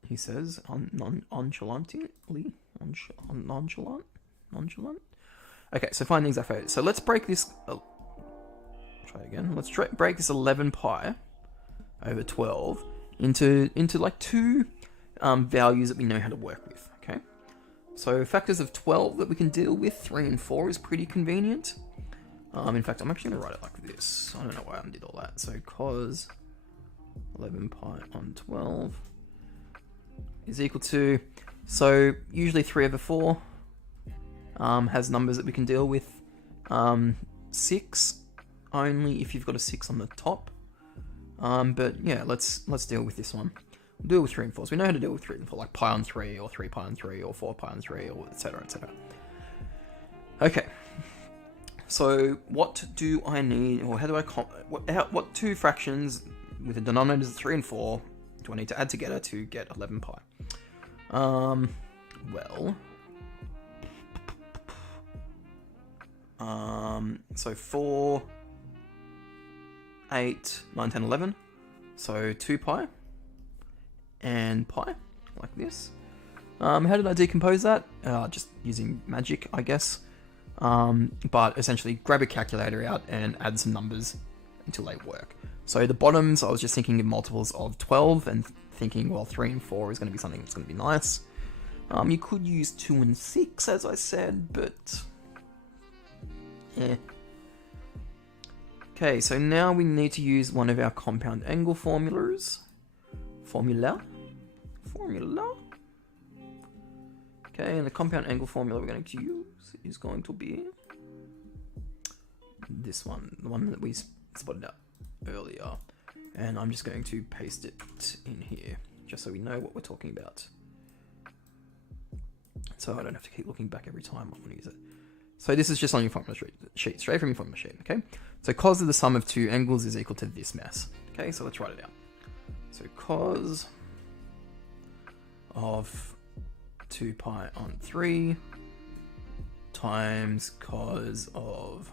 He says nonchalantly, nonchalant. Okay, so find the exact value. So let's break this. Try again. Let's break this 11 pi over 12 into like 2 values that we know how to work with. Okay, so factors of 12 that we can deal with, 3 and 4, is pretty convenient. In fact, I'm actually gonna write it like this. I don't know why I did all that. So cos 11 pi on 12 is equal to, so usually 3 over 4 has numbers that we can deal with. 6 only if you've got a 6 on the top. But yeah, let's deal with this one. We'll deal with 3 and 4. So we know how to deal with 3 and 4, like pi on 3 or 3 pi on 3 or 4 pi on 3 or etc. etc. Okay. So what do I need, or how do I what 2 fractions with the denominators of 3 and 4 do I need to add together to get 11 pi? Well, so 4, 8, 9, 10, 11. So 2 pi and pi, like this. How did I decompose that? Just using magic, I guess. But essentially grab a calculator out and add some numbers until they work. So the bottoms, I was just thinking of multiples of 12 and thinking, well, 3 and 4 is going to be something that's going to be nice. You could use 2 and 6, as I said, but yeah. Okay, so now we need to use one of our compound angle formulas. Formula. Okay, and the compound angle formula we're going to use is going to be this one, the one that we spotted out earlier. And I'm just going to paste it in here, just so we know what we're talking about. So I don't have to keep looking back every time I want to use it. So this is just on your formula sheet, straight from your formula sheet, okay? So cos of the sum of 2 angles is equal to this mess. Okay, so let's write it out. So cos of 2 pi on 3 times cos of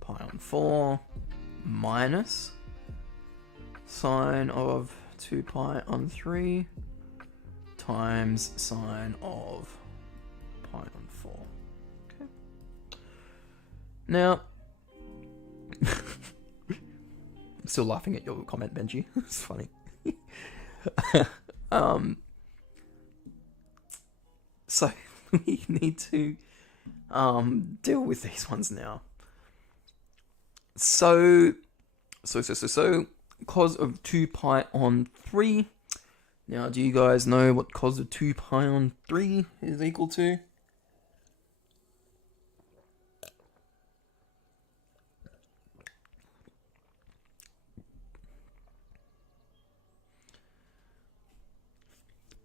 pi on 4 minus sine of 2 pi on 3 times sine of pi on 4. Okay. Now, I'm still laughing at your comment, Benji. It's funny. So we need to deal with these ones now. So cos of 2 pi on 3. Now, do you guys know what cos of 2 pi on 3 is equal to?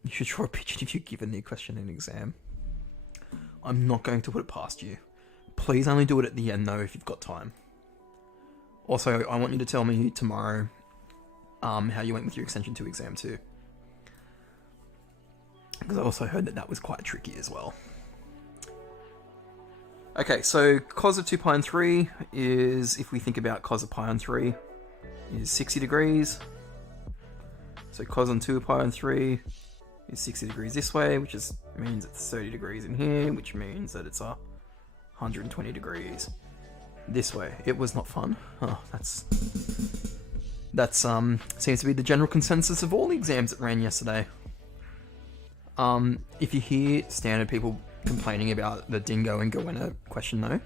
You should draw a picture if you're given the question in an exam. I'm not going to put it past you. Please only do it at the end though if you've got time. Also, I want you to tell me tomorrow how you went with your Extension 2 exam too. Because I also heard that was quite tricky as well. Okay, so cos of 2 pi on 3 is, if we think about cos of pi on 3, is 60 degrees. So cos on 2 pi on 3 is 60 degrees this way, which means it's 30 degrees in here, which means that it's 120 degrees this way. It was not fun. Oh, that's seems to be the general consensus of all the exams that ran yesterday. If you hear standard people complaining about the Dingo and Gowenna question though,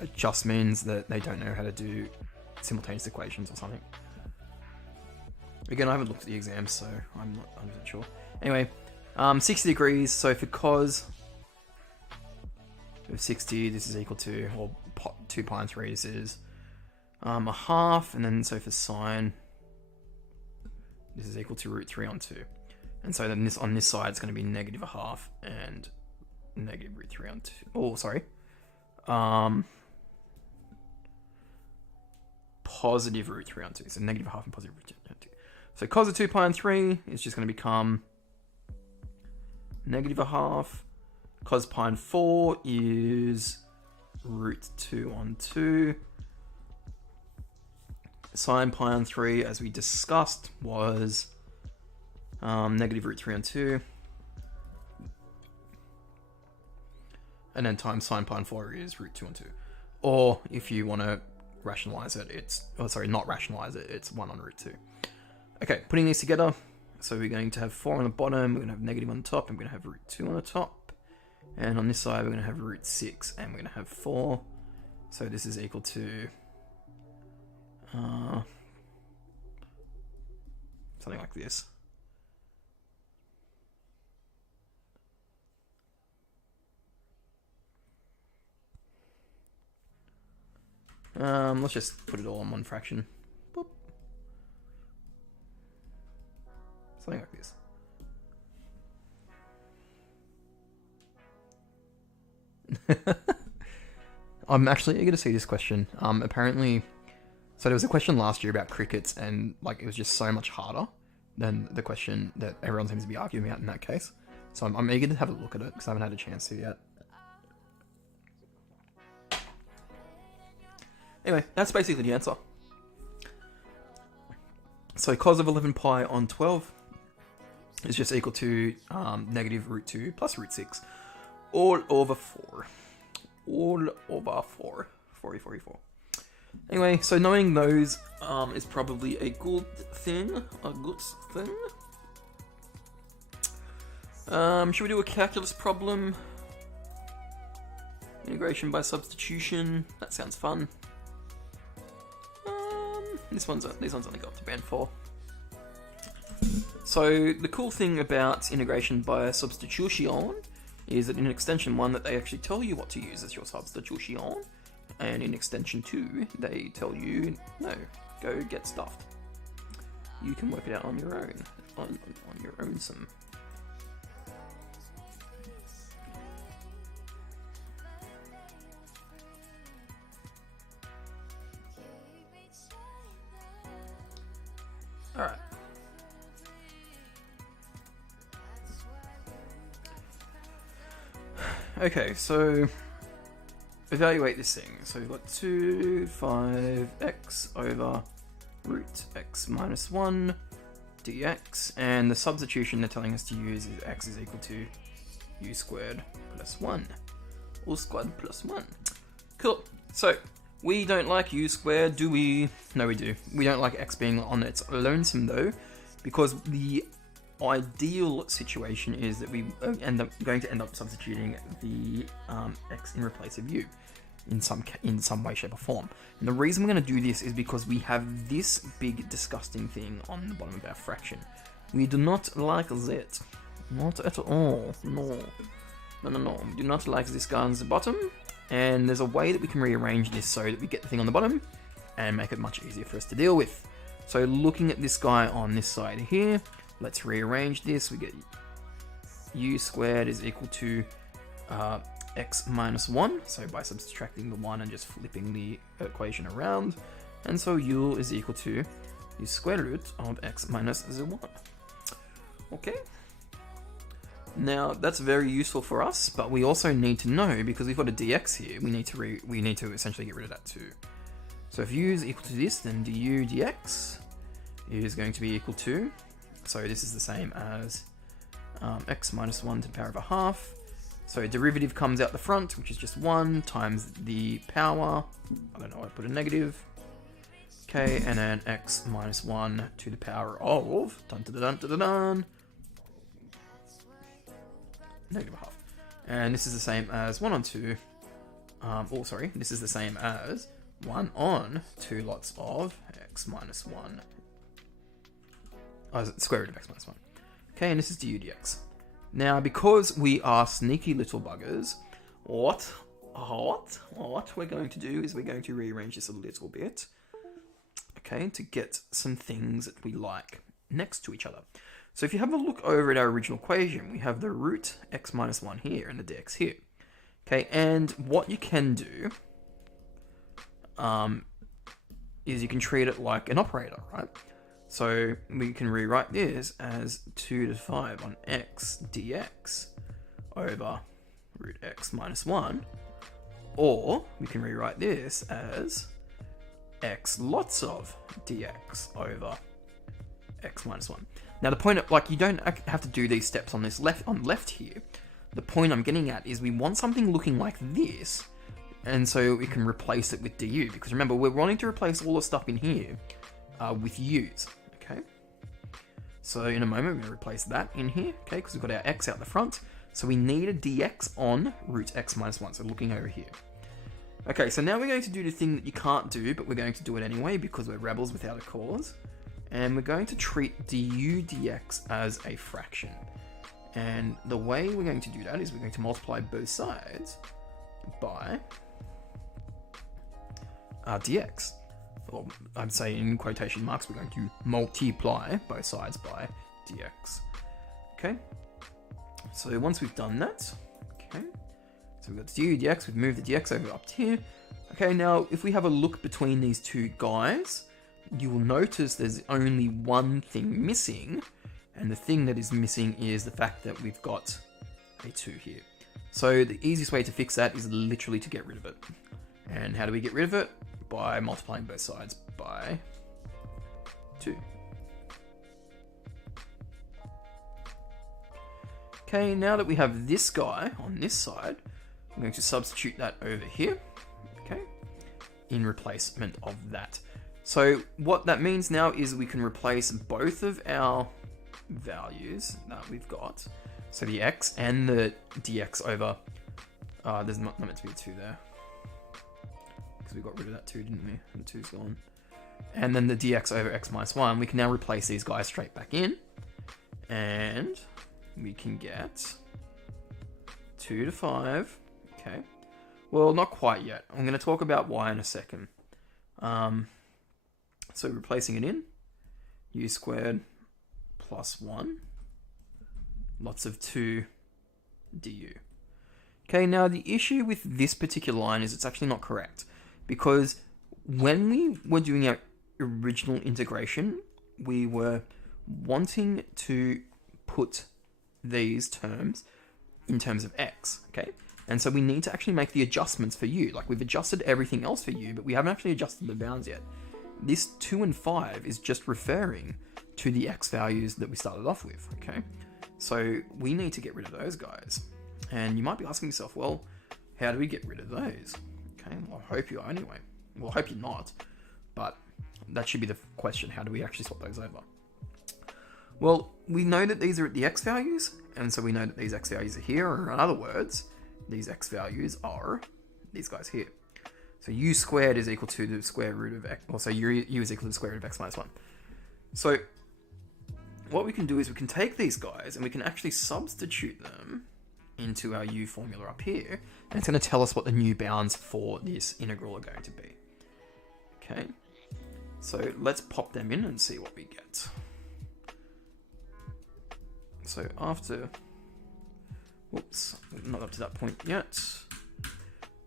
it just means that they don't know how to do simultaneous equations or something. Again, I haven't looked at the exam, so I'm not 100% sure. Anyway, 60 degrees, so for cos of 60, this is equal to, or 2 pi and 3, this is a half, and then so for sine, this is equal to root 3 on 2. And so then on this side, it's going to be negative a half and negative root 3 on 2. Oh, sorry. Positive root 3 on 2. So negative a half and positive root 3 on 2. So cos of 2 pi and 3 is just going to become negative a half. Cos pi and 4 is root 2 on 2. Sine pi on 3, as we discussed, was negative root 3 on 2. And then times sine pi on 4 is root 2 on 2. Or if you want to rationalize it, it's... Oh, sorry, not rationalize it, it's 1 on root 2. Okay, putting these together. So we're going to have 4 on the bottom, we're going to have negative on the top, and we're going to have root 2 on the top. And on this side, we're going to have root 6, and we're going to have 4. So this is equal to... something like this. Let's just put it all in one fraction. Boop. Something like this. I'm actually eager to see this question. Apparently, so there was a question last year about crickets, and like it was just so much harder than the question that everyone seems to be arguing about in that case. So I'm eager to have a look at it because I haven't had a chance to yet. Anyway, that's basically the answer. So cos of 11 pi on 12 is just equal to negative root 2 plus root 6 all over 4. All over 4. 4. Anyway, so knowing those is probably a good thing. Should we do a calculus problem? Integration by substitution. That sounds fun. These ones only got to band 4. So the cool thing about integration by substitution is that in extension 1 that they actually tell you what to use as your substitution, and in extension 2 they tell you, no, go get stuffed. You can work it out on your own, on your own some. Alright. Okay, so evaluate this thing. So we've got 2, 5x over root x minus 1 dx, and the substitution they're telling us to use is x is equal to u squared plus 1. All squared plus 1. Cool. So we don't like u squared, do we? No, we do. We don't like x being on its lonesome though, because the ideal situation is that we going to end up substituting the x in place of u in some way, shape or form. And the reason we're going to do this is because we have this big disgusting thing on the bottom of our fraction. We do not like that. Not at all. No. We do not like this guy on the bottom. And there's a way that we can rearrange this so that we get the thing on the bottom and make it much easier for us to deal with. So looking at this guy on this side here, let's rearrange this. We get u squared is equal to x minus 1. So by subtracting the 1 and just flipping the equation around. And so u is equal to the square root of x minus the 1. Okay. Now that's very useful for us, but we also need to know, because we've got a dx here, we need to essentially get rid of that too. So if u is equal to this, then du dx is going to be equal to, so this is the same as x minus 1 to the power of a half. So derivative comes out the front, which is just 1 times the power, I don't know, I put a negative, okay, and then x minus 1 to the power of, negative a half. And this is the same as 1 on 2, this is the same as 1 on 2 lots of x minus 1. Oh, square root of x minus 1. Okay, and this is du dx. Now, because we are sneaky little buggers, what we're going to do is we're going to rearrange this a little bit, okay, to get some things that we like next to each other. So if you have a look over at our original equation, we have the root x minus 1 here and the dx here. Okay, and what you can do is you can treat it like an operator, right? So we can rewrite this as 2 to the 5 on x dx over root x minus 1, or we can rewrite this as x lots of dx over x minus 1. Now the point, like, you don't have to do these steps on this left here. The point I'm getting at is we want something looking like this, and so we can replace it with du, because remember, we're wanting to replace all the stuff in here with u's, okay? So in a moment, we're going to replace that in here, okay, because we've got our x out the front. So we need a dx on root x minus 1, so looking over here. Okay, so now we're going to do the thing that you can't do, but we're going to do it anyway because we're rebels without a cause. And we're going to treat du dx as a fraction. And the way we're going to do that is we're going to multiply both sides by dx. Or I'd say in quotation marks, we're going to multiply both sides by dx. Okay? So once we've done that, okay, so we've got du dx, we've moved the dx over up to here. Okay, now if we have a look between these two guys, you will notice there's only one thing missing, and the thing that is missing is the fact that we've got a 2 here. So the easiest way to fix that is literally to get rid of it. And how do we get rid of it? By multiplying both sides by 2. Okay, now that we have this guy on this side, I'm going to substitute that over here, okay, in replacement of that. So what that means now is we can replace both of our values that we've got, so the x and the dx over, there's not meant to be a 2 there, because we got rid of that 2, didn't we? And the 2's gone. And then the dx over x minus 1, we can now replace these guys straight back in, and we can get 2 to 5, okay. Well, not quite yet. I'm going to talk about why in a second. So replacing it in, u squared plus 1, lots of 2 du. Okay, now the issue with this particular line is it's actually not correct, because when we were doing our original integration, we were wanting to put these terms in terms of x, okay? And so we need to actually make the adjustments for u. Like, we've adjusted everything else for u, but we haven't actually adjusted the bounds yet. This 2 and 5 is just referring to the x values that we started off with, okay? So we need to get rid of those guys. And you might be asking yourself, well, how do we get rid of those? Okay, well, I hope you are anyway. Well, I hope you're not, but that should be the question. How do we actually swap those over? Well, we know that these are at the x values, and so we know that these x values are here, or in other words, these x values are these guys here. So u squared is equal to the square root of x, or so u is equal to the square root of x minus 1. So what we can do is we can take these guys and we can actually substitute them into our u formula up here, and it's going to tell us what the new bounds for this integral are going to be. Okay, so let's pop them in and see what we get. So after, whoops, not up to that point yet.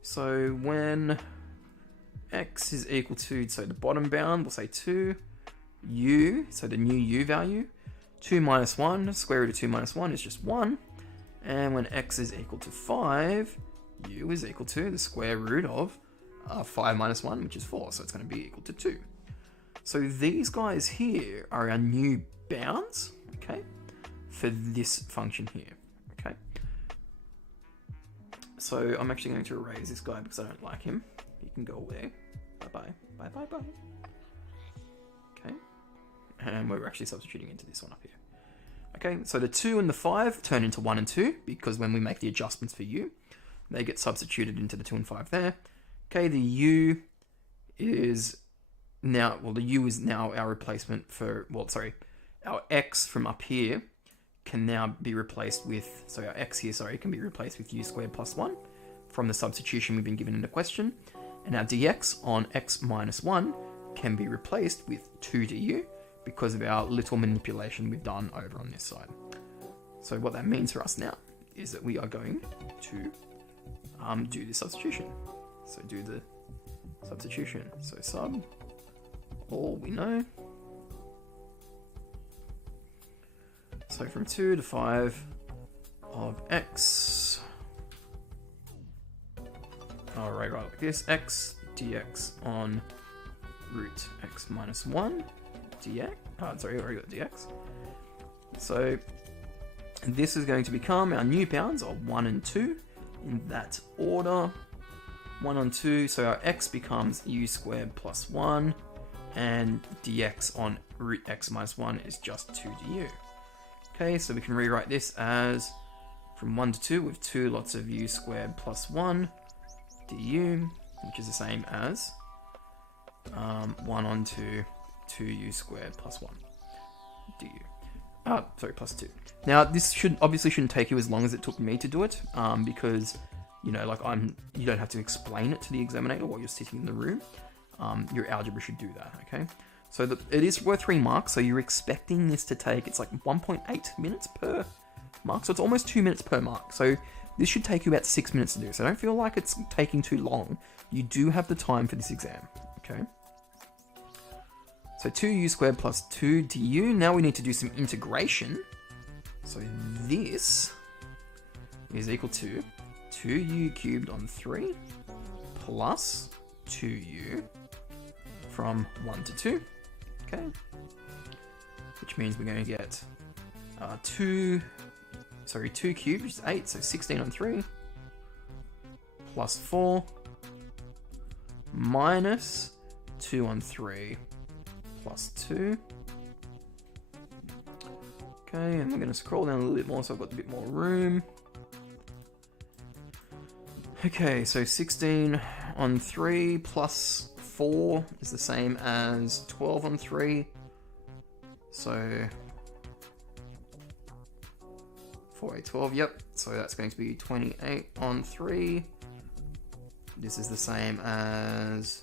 So when x is equal to, so the bottom bound, we'll say 2, u, so the new u value, 2 minus 1, square root of 2 minus 1 is just 1. And when x is equal to 5, u is equal to the square root of 5 minus 1, which is 4, so it's going to be equal to 2. So these guys here are our new bounds, okay, for this function here, okay. So I'm actually going to erase this guy because I don't like him. He can go away. Bye-bye. Bye-bye-bye. Okay. And we're actually substituting into this one up here. Okay, so the 2 and the 5 turn into 1 and 2 because when we make the adjustments for u, they get substituted into the 2 and 5 there. Okay, the u is now, well, the u is now our replacement for, well, sorry, our x from up here can now be replaced with, so our x here, sorry, can be replaced with u squared plus 1 from the substitution we've been given in the question. And our dx on x minus 1 can be replaced with 2 du because of our little manipulation we've done over on this side. So what that means for us now is that we are going to do the substitution. So do the substitution. So sub all we know. So from 2 to 5 of x. Alright, right like this. X dx on root x minus 1 dx. Oh, sorry, I already got dx. So this is going to become our new bounds of 1 and 2 in that order. 1 on 2, so our x becomes u squared plus 1, and dx on root x minus 1 is just 2 du. Okay, so we can rewrite this as from 1 to 2 with 2 lots of u squared plus 1 du, which is the same as 1 on 2, 2u squared plus 1 du. Sorry, plus 2. Now, this shouldn't take you as long as it took me to do it, because, you know, like you don't have to explain it to the examiner while you're sitting in the room. Your algebra should do that, okay? So it is worth 3 marks, so you're expecting this to take, it's like 1.8 minutes per mark, so it's almost 2 minutes per mark. So this should take you about 6 minutes to do, so don't feel like it's taking too long. You do have the time for this exam, okay? So 2u squared plus 2 du. Now we need to do some integration. So this is equal to 2u cubed on 3 plus 2u from 1 to 2. Okay. Which means we're going to get 2 cubed, which is 8, so 16 on 3 plus 4 minus 2 on 3 plus 2. Okay, and we're going to scroll down a little bit more so I've got a bit more room. Okay, so 16 on 3 plus 4 is the same as 12 on 3. So 4, 8, 12, yep. So that's going to be 28 on 3. This is the same as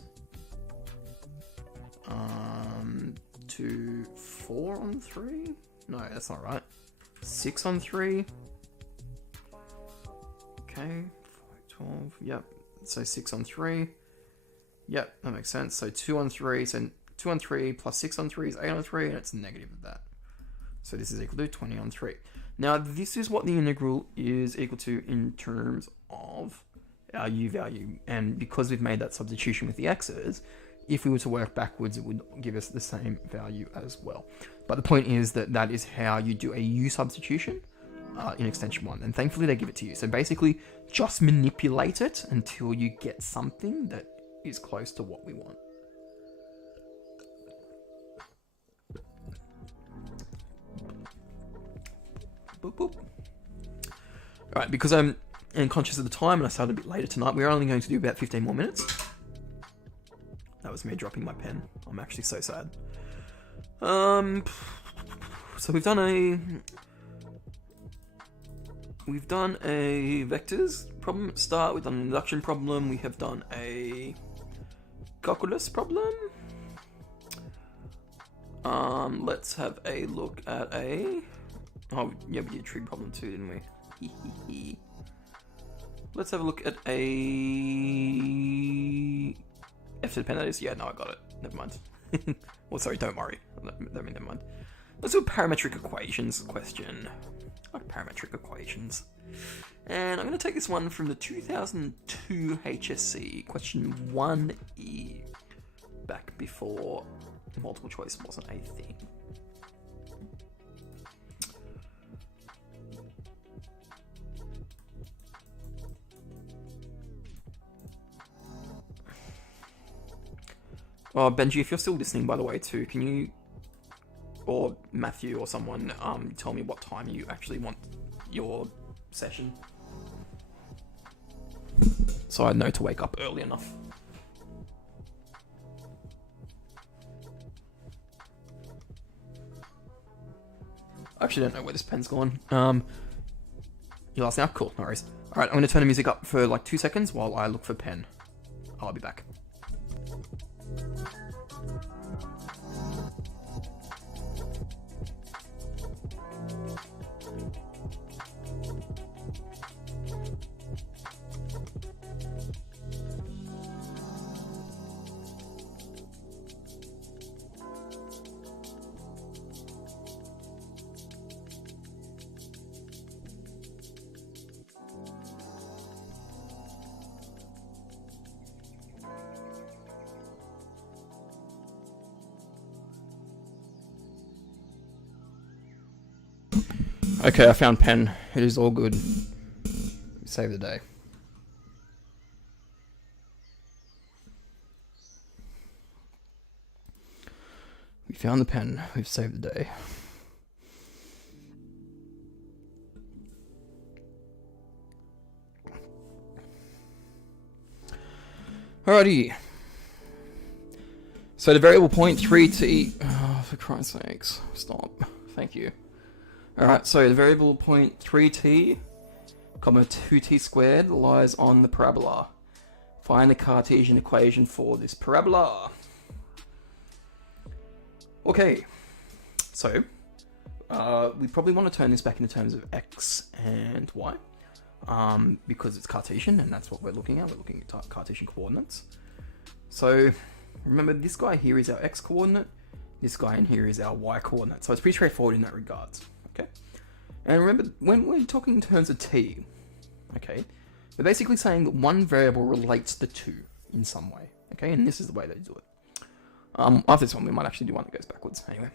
4 on 3? No, that's not right. 6 on 3. Okay, 4, 12, yep. So 6 on 3. Yep, that makes sense. So 2 on 3, so 2 on 3 plus 6 on 3 is 8 on 3, and it's negative of that. So this is equal to 20 on 3. Now, this is what the integral is equal to in terms of our u value. And because we've made that substitution with the x's, if we were to work backwards, it would give us the same value as well. But the point is that that is how you do a u substitution in extension 1. And thankfully, they give it to you. So basically, just manipulate it until you get something that is close to what we want. Boop, boop. Alright, because I'm conscious of the time and I started a bit later tonight, we're only going to do about 15 more minutes. That was me dropping my pen. I'm actually so sad. So we've done a vectors problem at the start, we've done an induction problem, we have done a calculus problem. Let's have a look at a... Oh, yeah, we did a trig problem too, didn't we? Let's have a look at a... F to the pen, that is? Yeah, no, I got it. Never mind. Well, sorry, don't worry. Never mind. Let's do a parametric equations question. I like parametric equations. And I'm going to take this one from the 2002 HSC, question 1E. Back before multiple choice wasn't a thing. Oh, Benji, if you're still listening, by the way, too, can you, or Matthew or someone, tell me what time you actually want your session? So I know to wake up early enough. I actually don't know where this pen's gone. You lost now? Cool, no worries. Alright, I'm going to turn the music up for like 2 seconds while I look for pen. I'll be back. Okay, I found pen. It is all good. Save the day. We found the pen. We've saved the day. Alrighty. So the variable point 3t... Oh, for Christ's sakes. Stop. Thank you. Alright, so the variable point 3t, comma 2t squared lies on the parabola. Find the Cartesian equation for this parabola. Okay, so we probably want to turn this back into terms of x and y, because it's Cartesian and that's what we're looking at. We're looking at Cartesian coordinates. So remember, this guy here is our x coordinate, this guy in here is our y coordinate. So it's pretty straightforward in that regards. Okay, and remember, when we're talking in terms of t, okay, we're basically saying that one variable relates the two in some way. Okay, and this is the way they do it. After this one, we might actually do one that goes backwards. Anyway,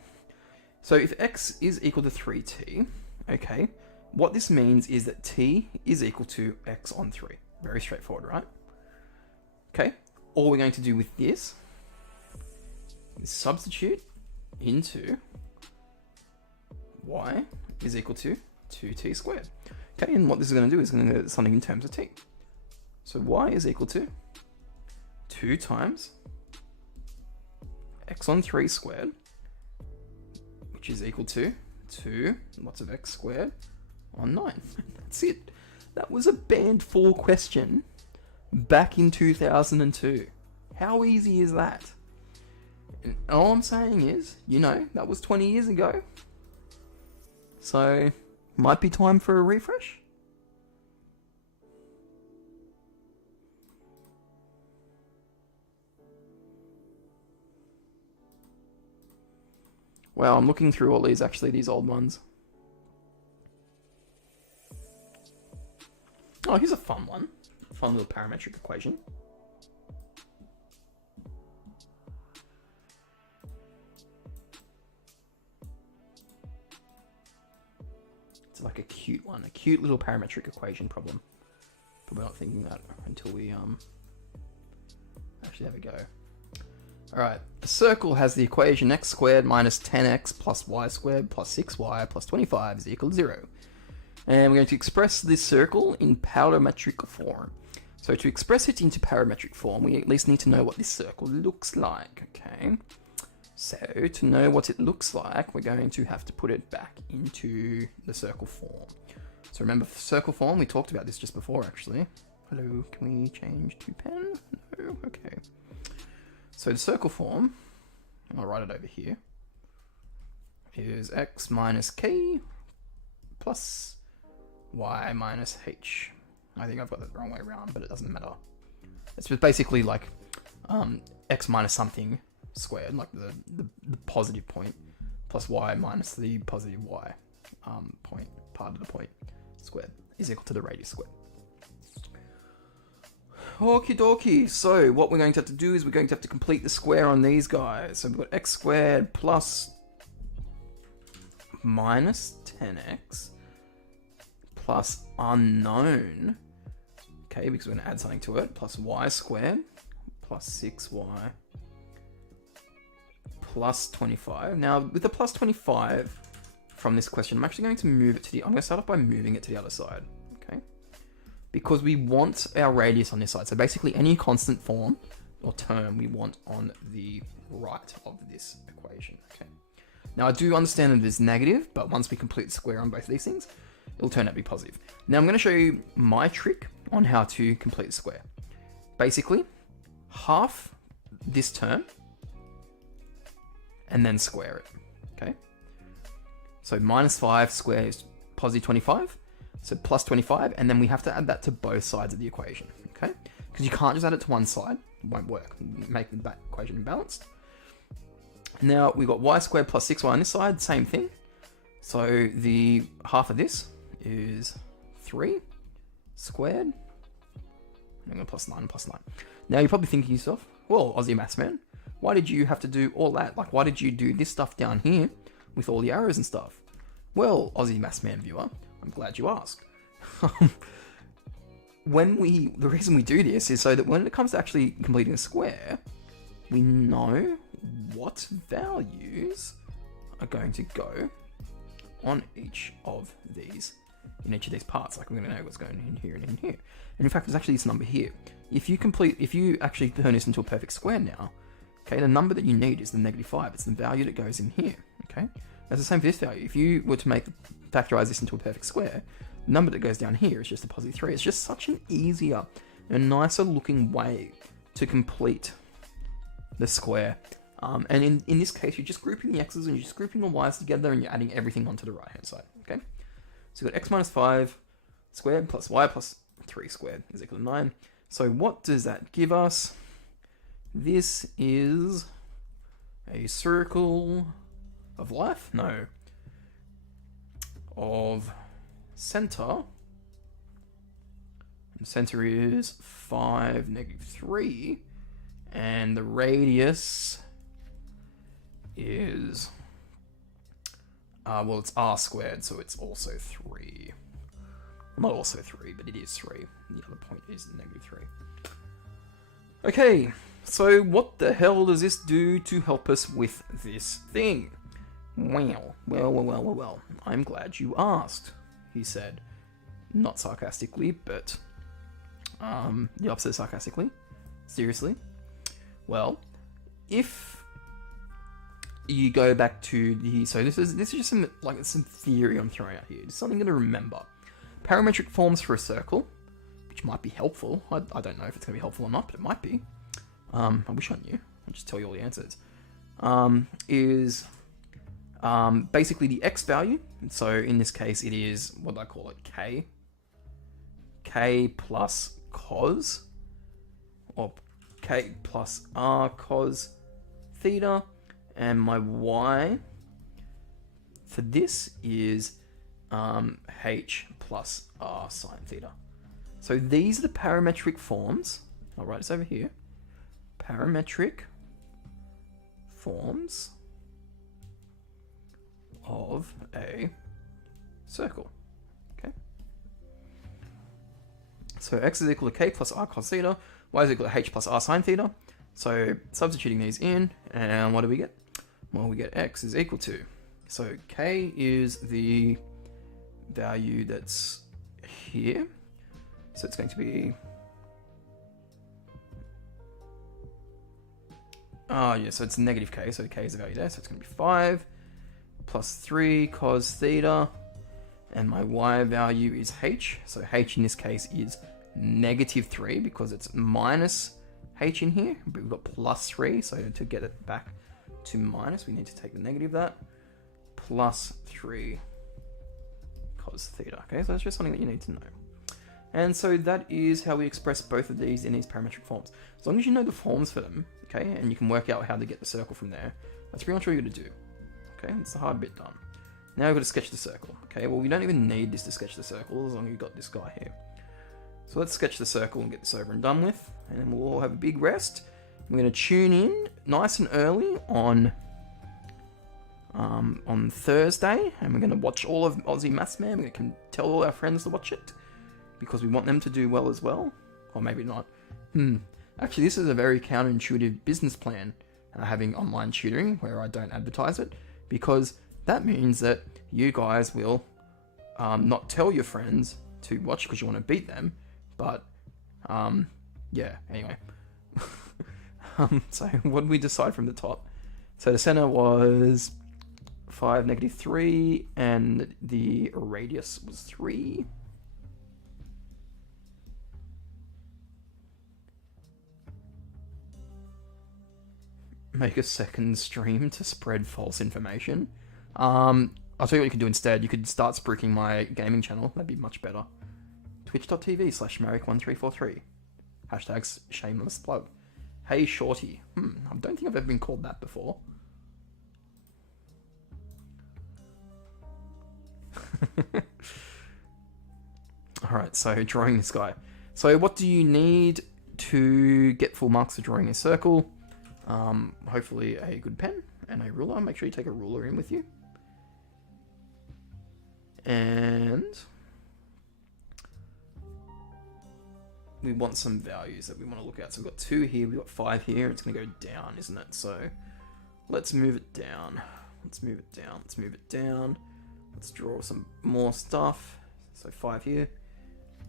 so if x is equal to 3t, okay, what this means is that t is equal to x on 3. Very straightforward, right? Okay, all we're going to do with this is substitute into y is equal to 2t squared. Okay, and what this is going to do is going to do something in terms of t. So y is equal to 2 times x on 3 squared, which is equal to 2 lots of x squared on 9. That's it. That was a band 4 question back in 2002. How easy is that? And all I'm saying is, you know, that was 20 years ago. So, might be time for a refresh? Wow, I'm looking through all these, actually, these old ones. Oh, here's a fun one. Fun little parametric equation. It's like a cute one, a cute little parametric equation problem. But we're not thinking that until we actually have a go. Alright, the circle has the equation x squared minus 10x plus y squared plus 6y plus 25 is equal to 0. And we're going to express this circle in parametric form. So to express it into parametric form, we at least need to know what this circle looks like, okay? So to know what it looks like, we're going to have to put it back into the circle form. So remember, for circle form, we talked about this just before, actually. Hello, can we change to pen? No, okay. So the circle form, I'll write it over here, is x minus k plus y minus h. I think I've got that the wrong way around, but it doesn't matter. It's just basically like x minus something squared, like the positive point, plus y minus the positive y point, part of the point squared, is equal to the radius squared. Okie dokie, so what we're going to have to do is we're going to have to complete the square on these guys. So we've got x squared plus minus 10x plus unknown, okay, because we're going to add something to it, plus y squared plus 6y plus 25. Now, with the plus 25 from this question, I'm actually going to move it to I'm going to start off by moving it to the other side, okay? Because we want our radius on this side. So basically any constant form or term we want on the right of this equation, okay? Now I do understand that it is negative, but once we complete the square on both of these things, it'll turn out to be positive. Now I'm going to show you my trick on how to complete the square. Basically, half this term and then square it, okay? So minus 5 squared is positive 25, so plus 25, and then we have to add that to both sides of the equation, okay? Because you can't just add it to one side, it won't work, make the equation imbalanced. Now we've got y squared plus 6y on this side, same thing. So the half of this is 3 squared, and I'm going to plus 9 and plus 9. Now you're probably thinking to yourself, well, Aussie Maths man, why did you have to do all that? Like, why did you do this stuff down here with all the arrows and stuff? Well, Aussie Maths man viewer, I'm glad you asked. The reason we do this is so that when it comes to actually completing a square, we know what values are going to go on each of these, in each of these parts. Like, we're going to know what's going in here and in here. And in fact, there's actually this number here. If you actually turn this into a perfect square now, okay, the number that you need is the -5. It's the value that goes in here, okay? That's the same for this value. If you were to factorize this into a perfect square, the number that goes down here is just a positive 3. It's just such an easier and nicer looking way to complete the square. And in this case, you're just grouping the x's and you're just grouping the y's together and you're adding everything onto the right hand side, okay? So you've got x minus 5 squared plus y plus 3 squared is equal to 9. So what does that give us? This is a circle of life? No. Of center. And the center is 5, -3. And the radius is, well, it's r squared, so it's also 3. Not also 3, but it is 3. The other point is -3. Okay, so what the hell does this do to help us with this thing? Well, I'm glad you asked, he said. Not sarcastically, but the opposite of sarcastically. Seriously. Well, if you go back to so this is just some theory I'm throwing out here. It's something to remember. Parametric forms for a circle, which might be helpful. I don't know if it's going to be helpful or not, but it might be. I wish I knew. I'll just tell you all the answers. Is basically the x value. So in this case, it is, what do I call it? K plus cos, or K plus r cos theta, and my y for this is h plus r sine theta. So these are the parametric forms. I'll write this over here. Parametric forms of a circle. Okay. So x is equal to k plus r cos theta, y is equal to h plus r sine theta. So substituting these in, and what do we get? Well, we get x is equal to, so k is the value that's here. So it's going to be, so it's negative k, so k is the value there, so it's going to be 5 plus 3 cos theta, and my y value is h, so h in this case is -3 because it's minus h in here, but we've got plus 3, so to get it back to minus, we need to take the negative of that, plus 3 cos theta. Okay, so that's just something that you need to know. And so that is how we express both of these in these parametric forms. As long as you know the forms for them, okay, and you can work out how to get the circle from there, that's pretty much all you're going to do. Okay, it's the hard bit done. Now we've got to sketch the circle. Okay, well, we don't even need this to sketch the circle as long as you've got this guy here. So let's sketch the circle and get this over and done with, and then we'll all have a big rest. We're going to tune in nice and early on Thursday, and we're going to watch all of Aussie Maths Man. We're going to tell all our friends to watch it, because we want them to do well as well. Or maybe not. Actually, this is a very counterintuitive business plan, having online tutoring where I don't advertise it, because that means that you guys will not tell your friends to watch because you want to beat them, but yeah, anyway. So what did we decide from the top? So the center was 5, -3, and the radius was 3. Make a second stream to spread false information. I'll tell you what you can do instead. You could start spruiking my gaming channel. That'd be much better. Twitch.tv/Merrick1343. Hashtags shameless plug. Hey Shorty. I don't think I've ever been called that before. Alright, so drawing this guy. So what do you need to get full marks for drawing a circle? Hopefully a good pen and a ruler. Make sure you take a ruler in with you. And we want some values that we want to look at. So we've got 2 here, we've got 5 here. It's going to go down, isn't it? So let's move it down. Let's move it down. Let's move it down. Let's draw some more stuff. So 5 here,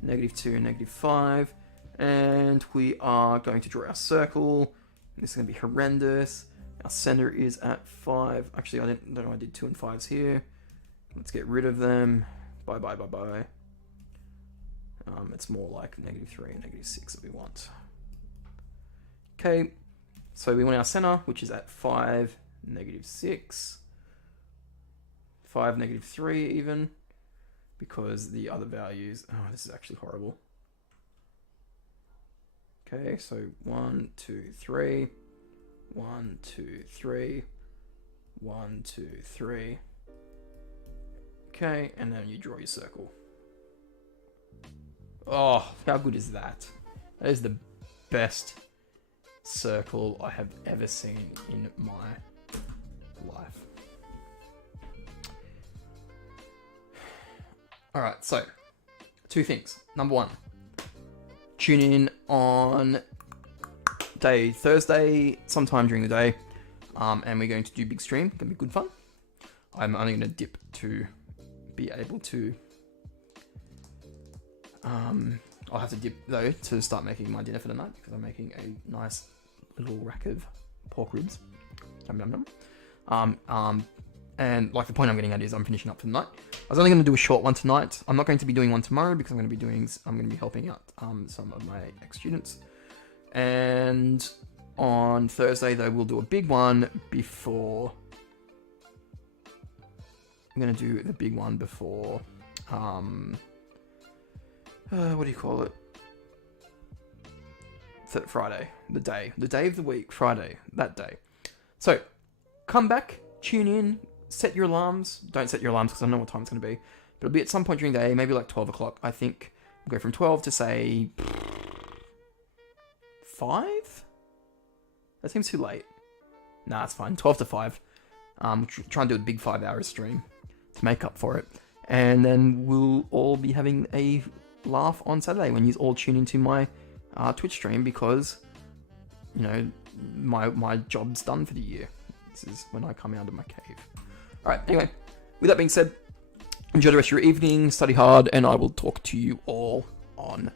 -2, -5. And we are going to draw our circle. This is going to be horrendous. Our center is at 5. Actually, I don't know, I did 2 and 5s here. Let's get rid of them. Bye, bye, bye, bye. It's more like -3 and -6 that we want. Okay, so we want our center, which is at 5, -6. 5, -3 even. Because the other values... Oh, this is actually horrible. Okay, so 1, 2, 3. 1, 2, 3. 1, 2, 3. Okay, and then you draw your circle. Oh, how good is that? That is the best circle I have ever seen in my life. Alright, so 2 things. Number 1, tune in on Thursday, sometime during the day, and we're going to do big stream. It's going to be good fun. I'm only going to dip to be able to... I'll have to dip though to start making my dinner for the night because I'm making a nice little rack of pork ribs. Yum yum yum. And like the point I'm getting at is I'm finishing up for the night. I was only going to do a short one tonight. I'm not going to be doing one tomorrow because I'm going to be helping out some of my ex-students. And on Thursday though we'll do a big one before. I'm going to do the big one before. What do you call it? Friday, the day of the week, Friday, that day. So, come back, tune in, set your alarms. Don't set your alarms because I don't know what time it's going to be. But it'll be at some point during the day, maybe like 12 o'clock. I think we'll go from 12 to say 5? That seems too late. Nah, it's fine. 12 to 5. Try and do a big 5-hour stream to make up for it. And then we'll all be having a laugh on Saturday when you all tune into my Twitch stream because, you know, my job's done for the year. This is when I come out of my cave. Alright, anyway, with that being said, enjoy the rest of your evening, study hard, and I will talk to you all on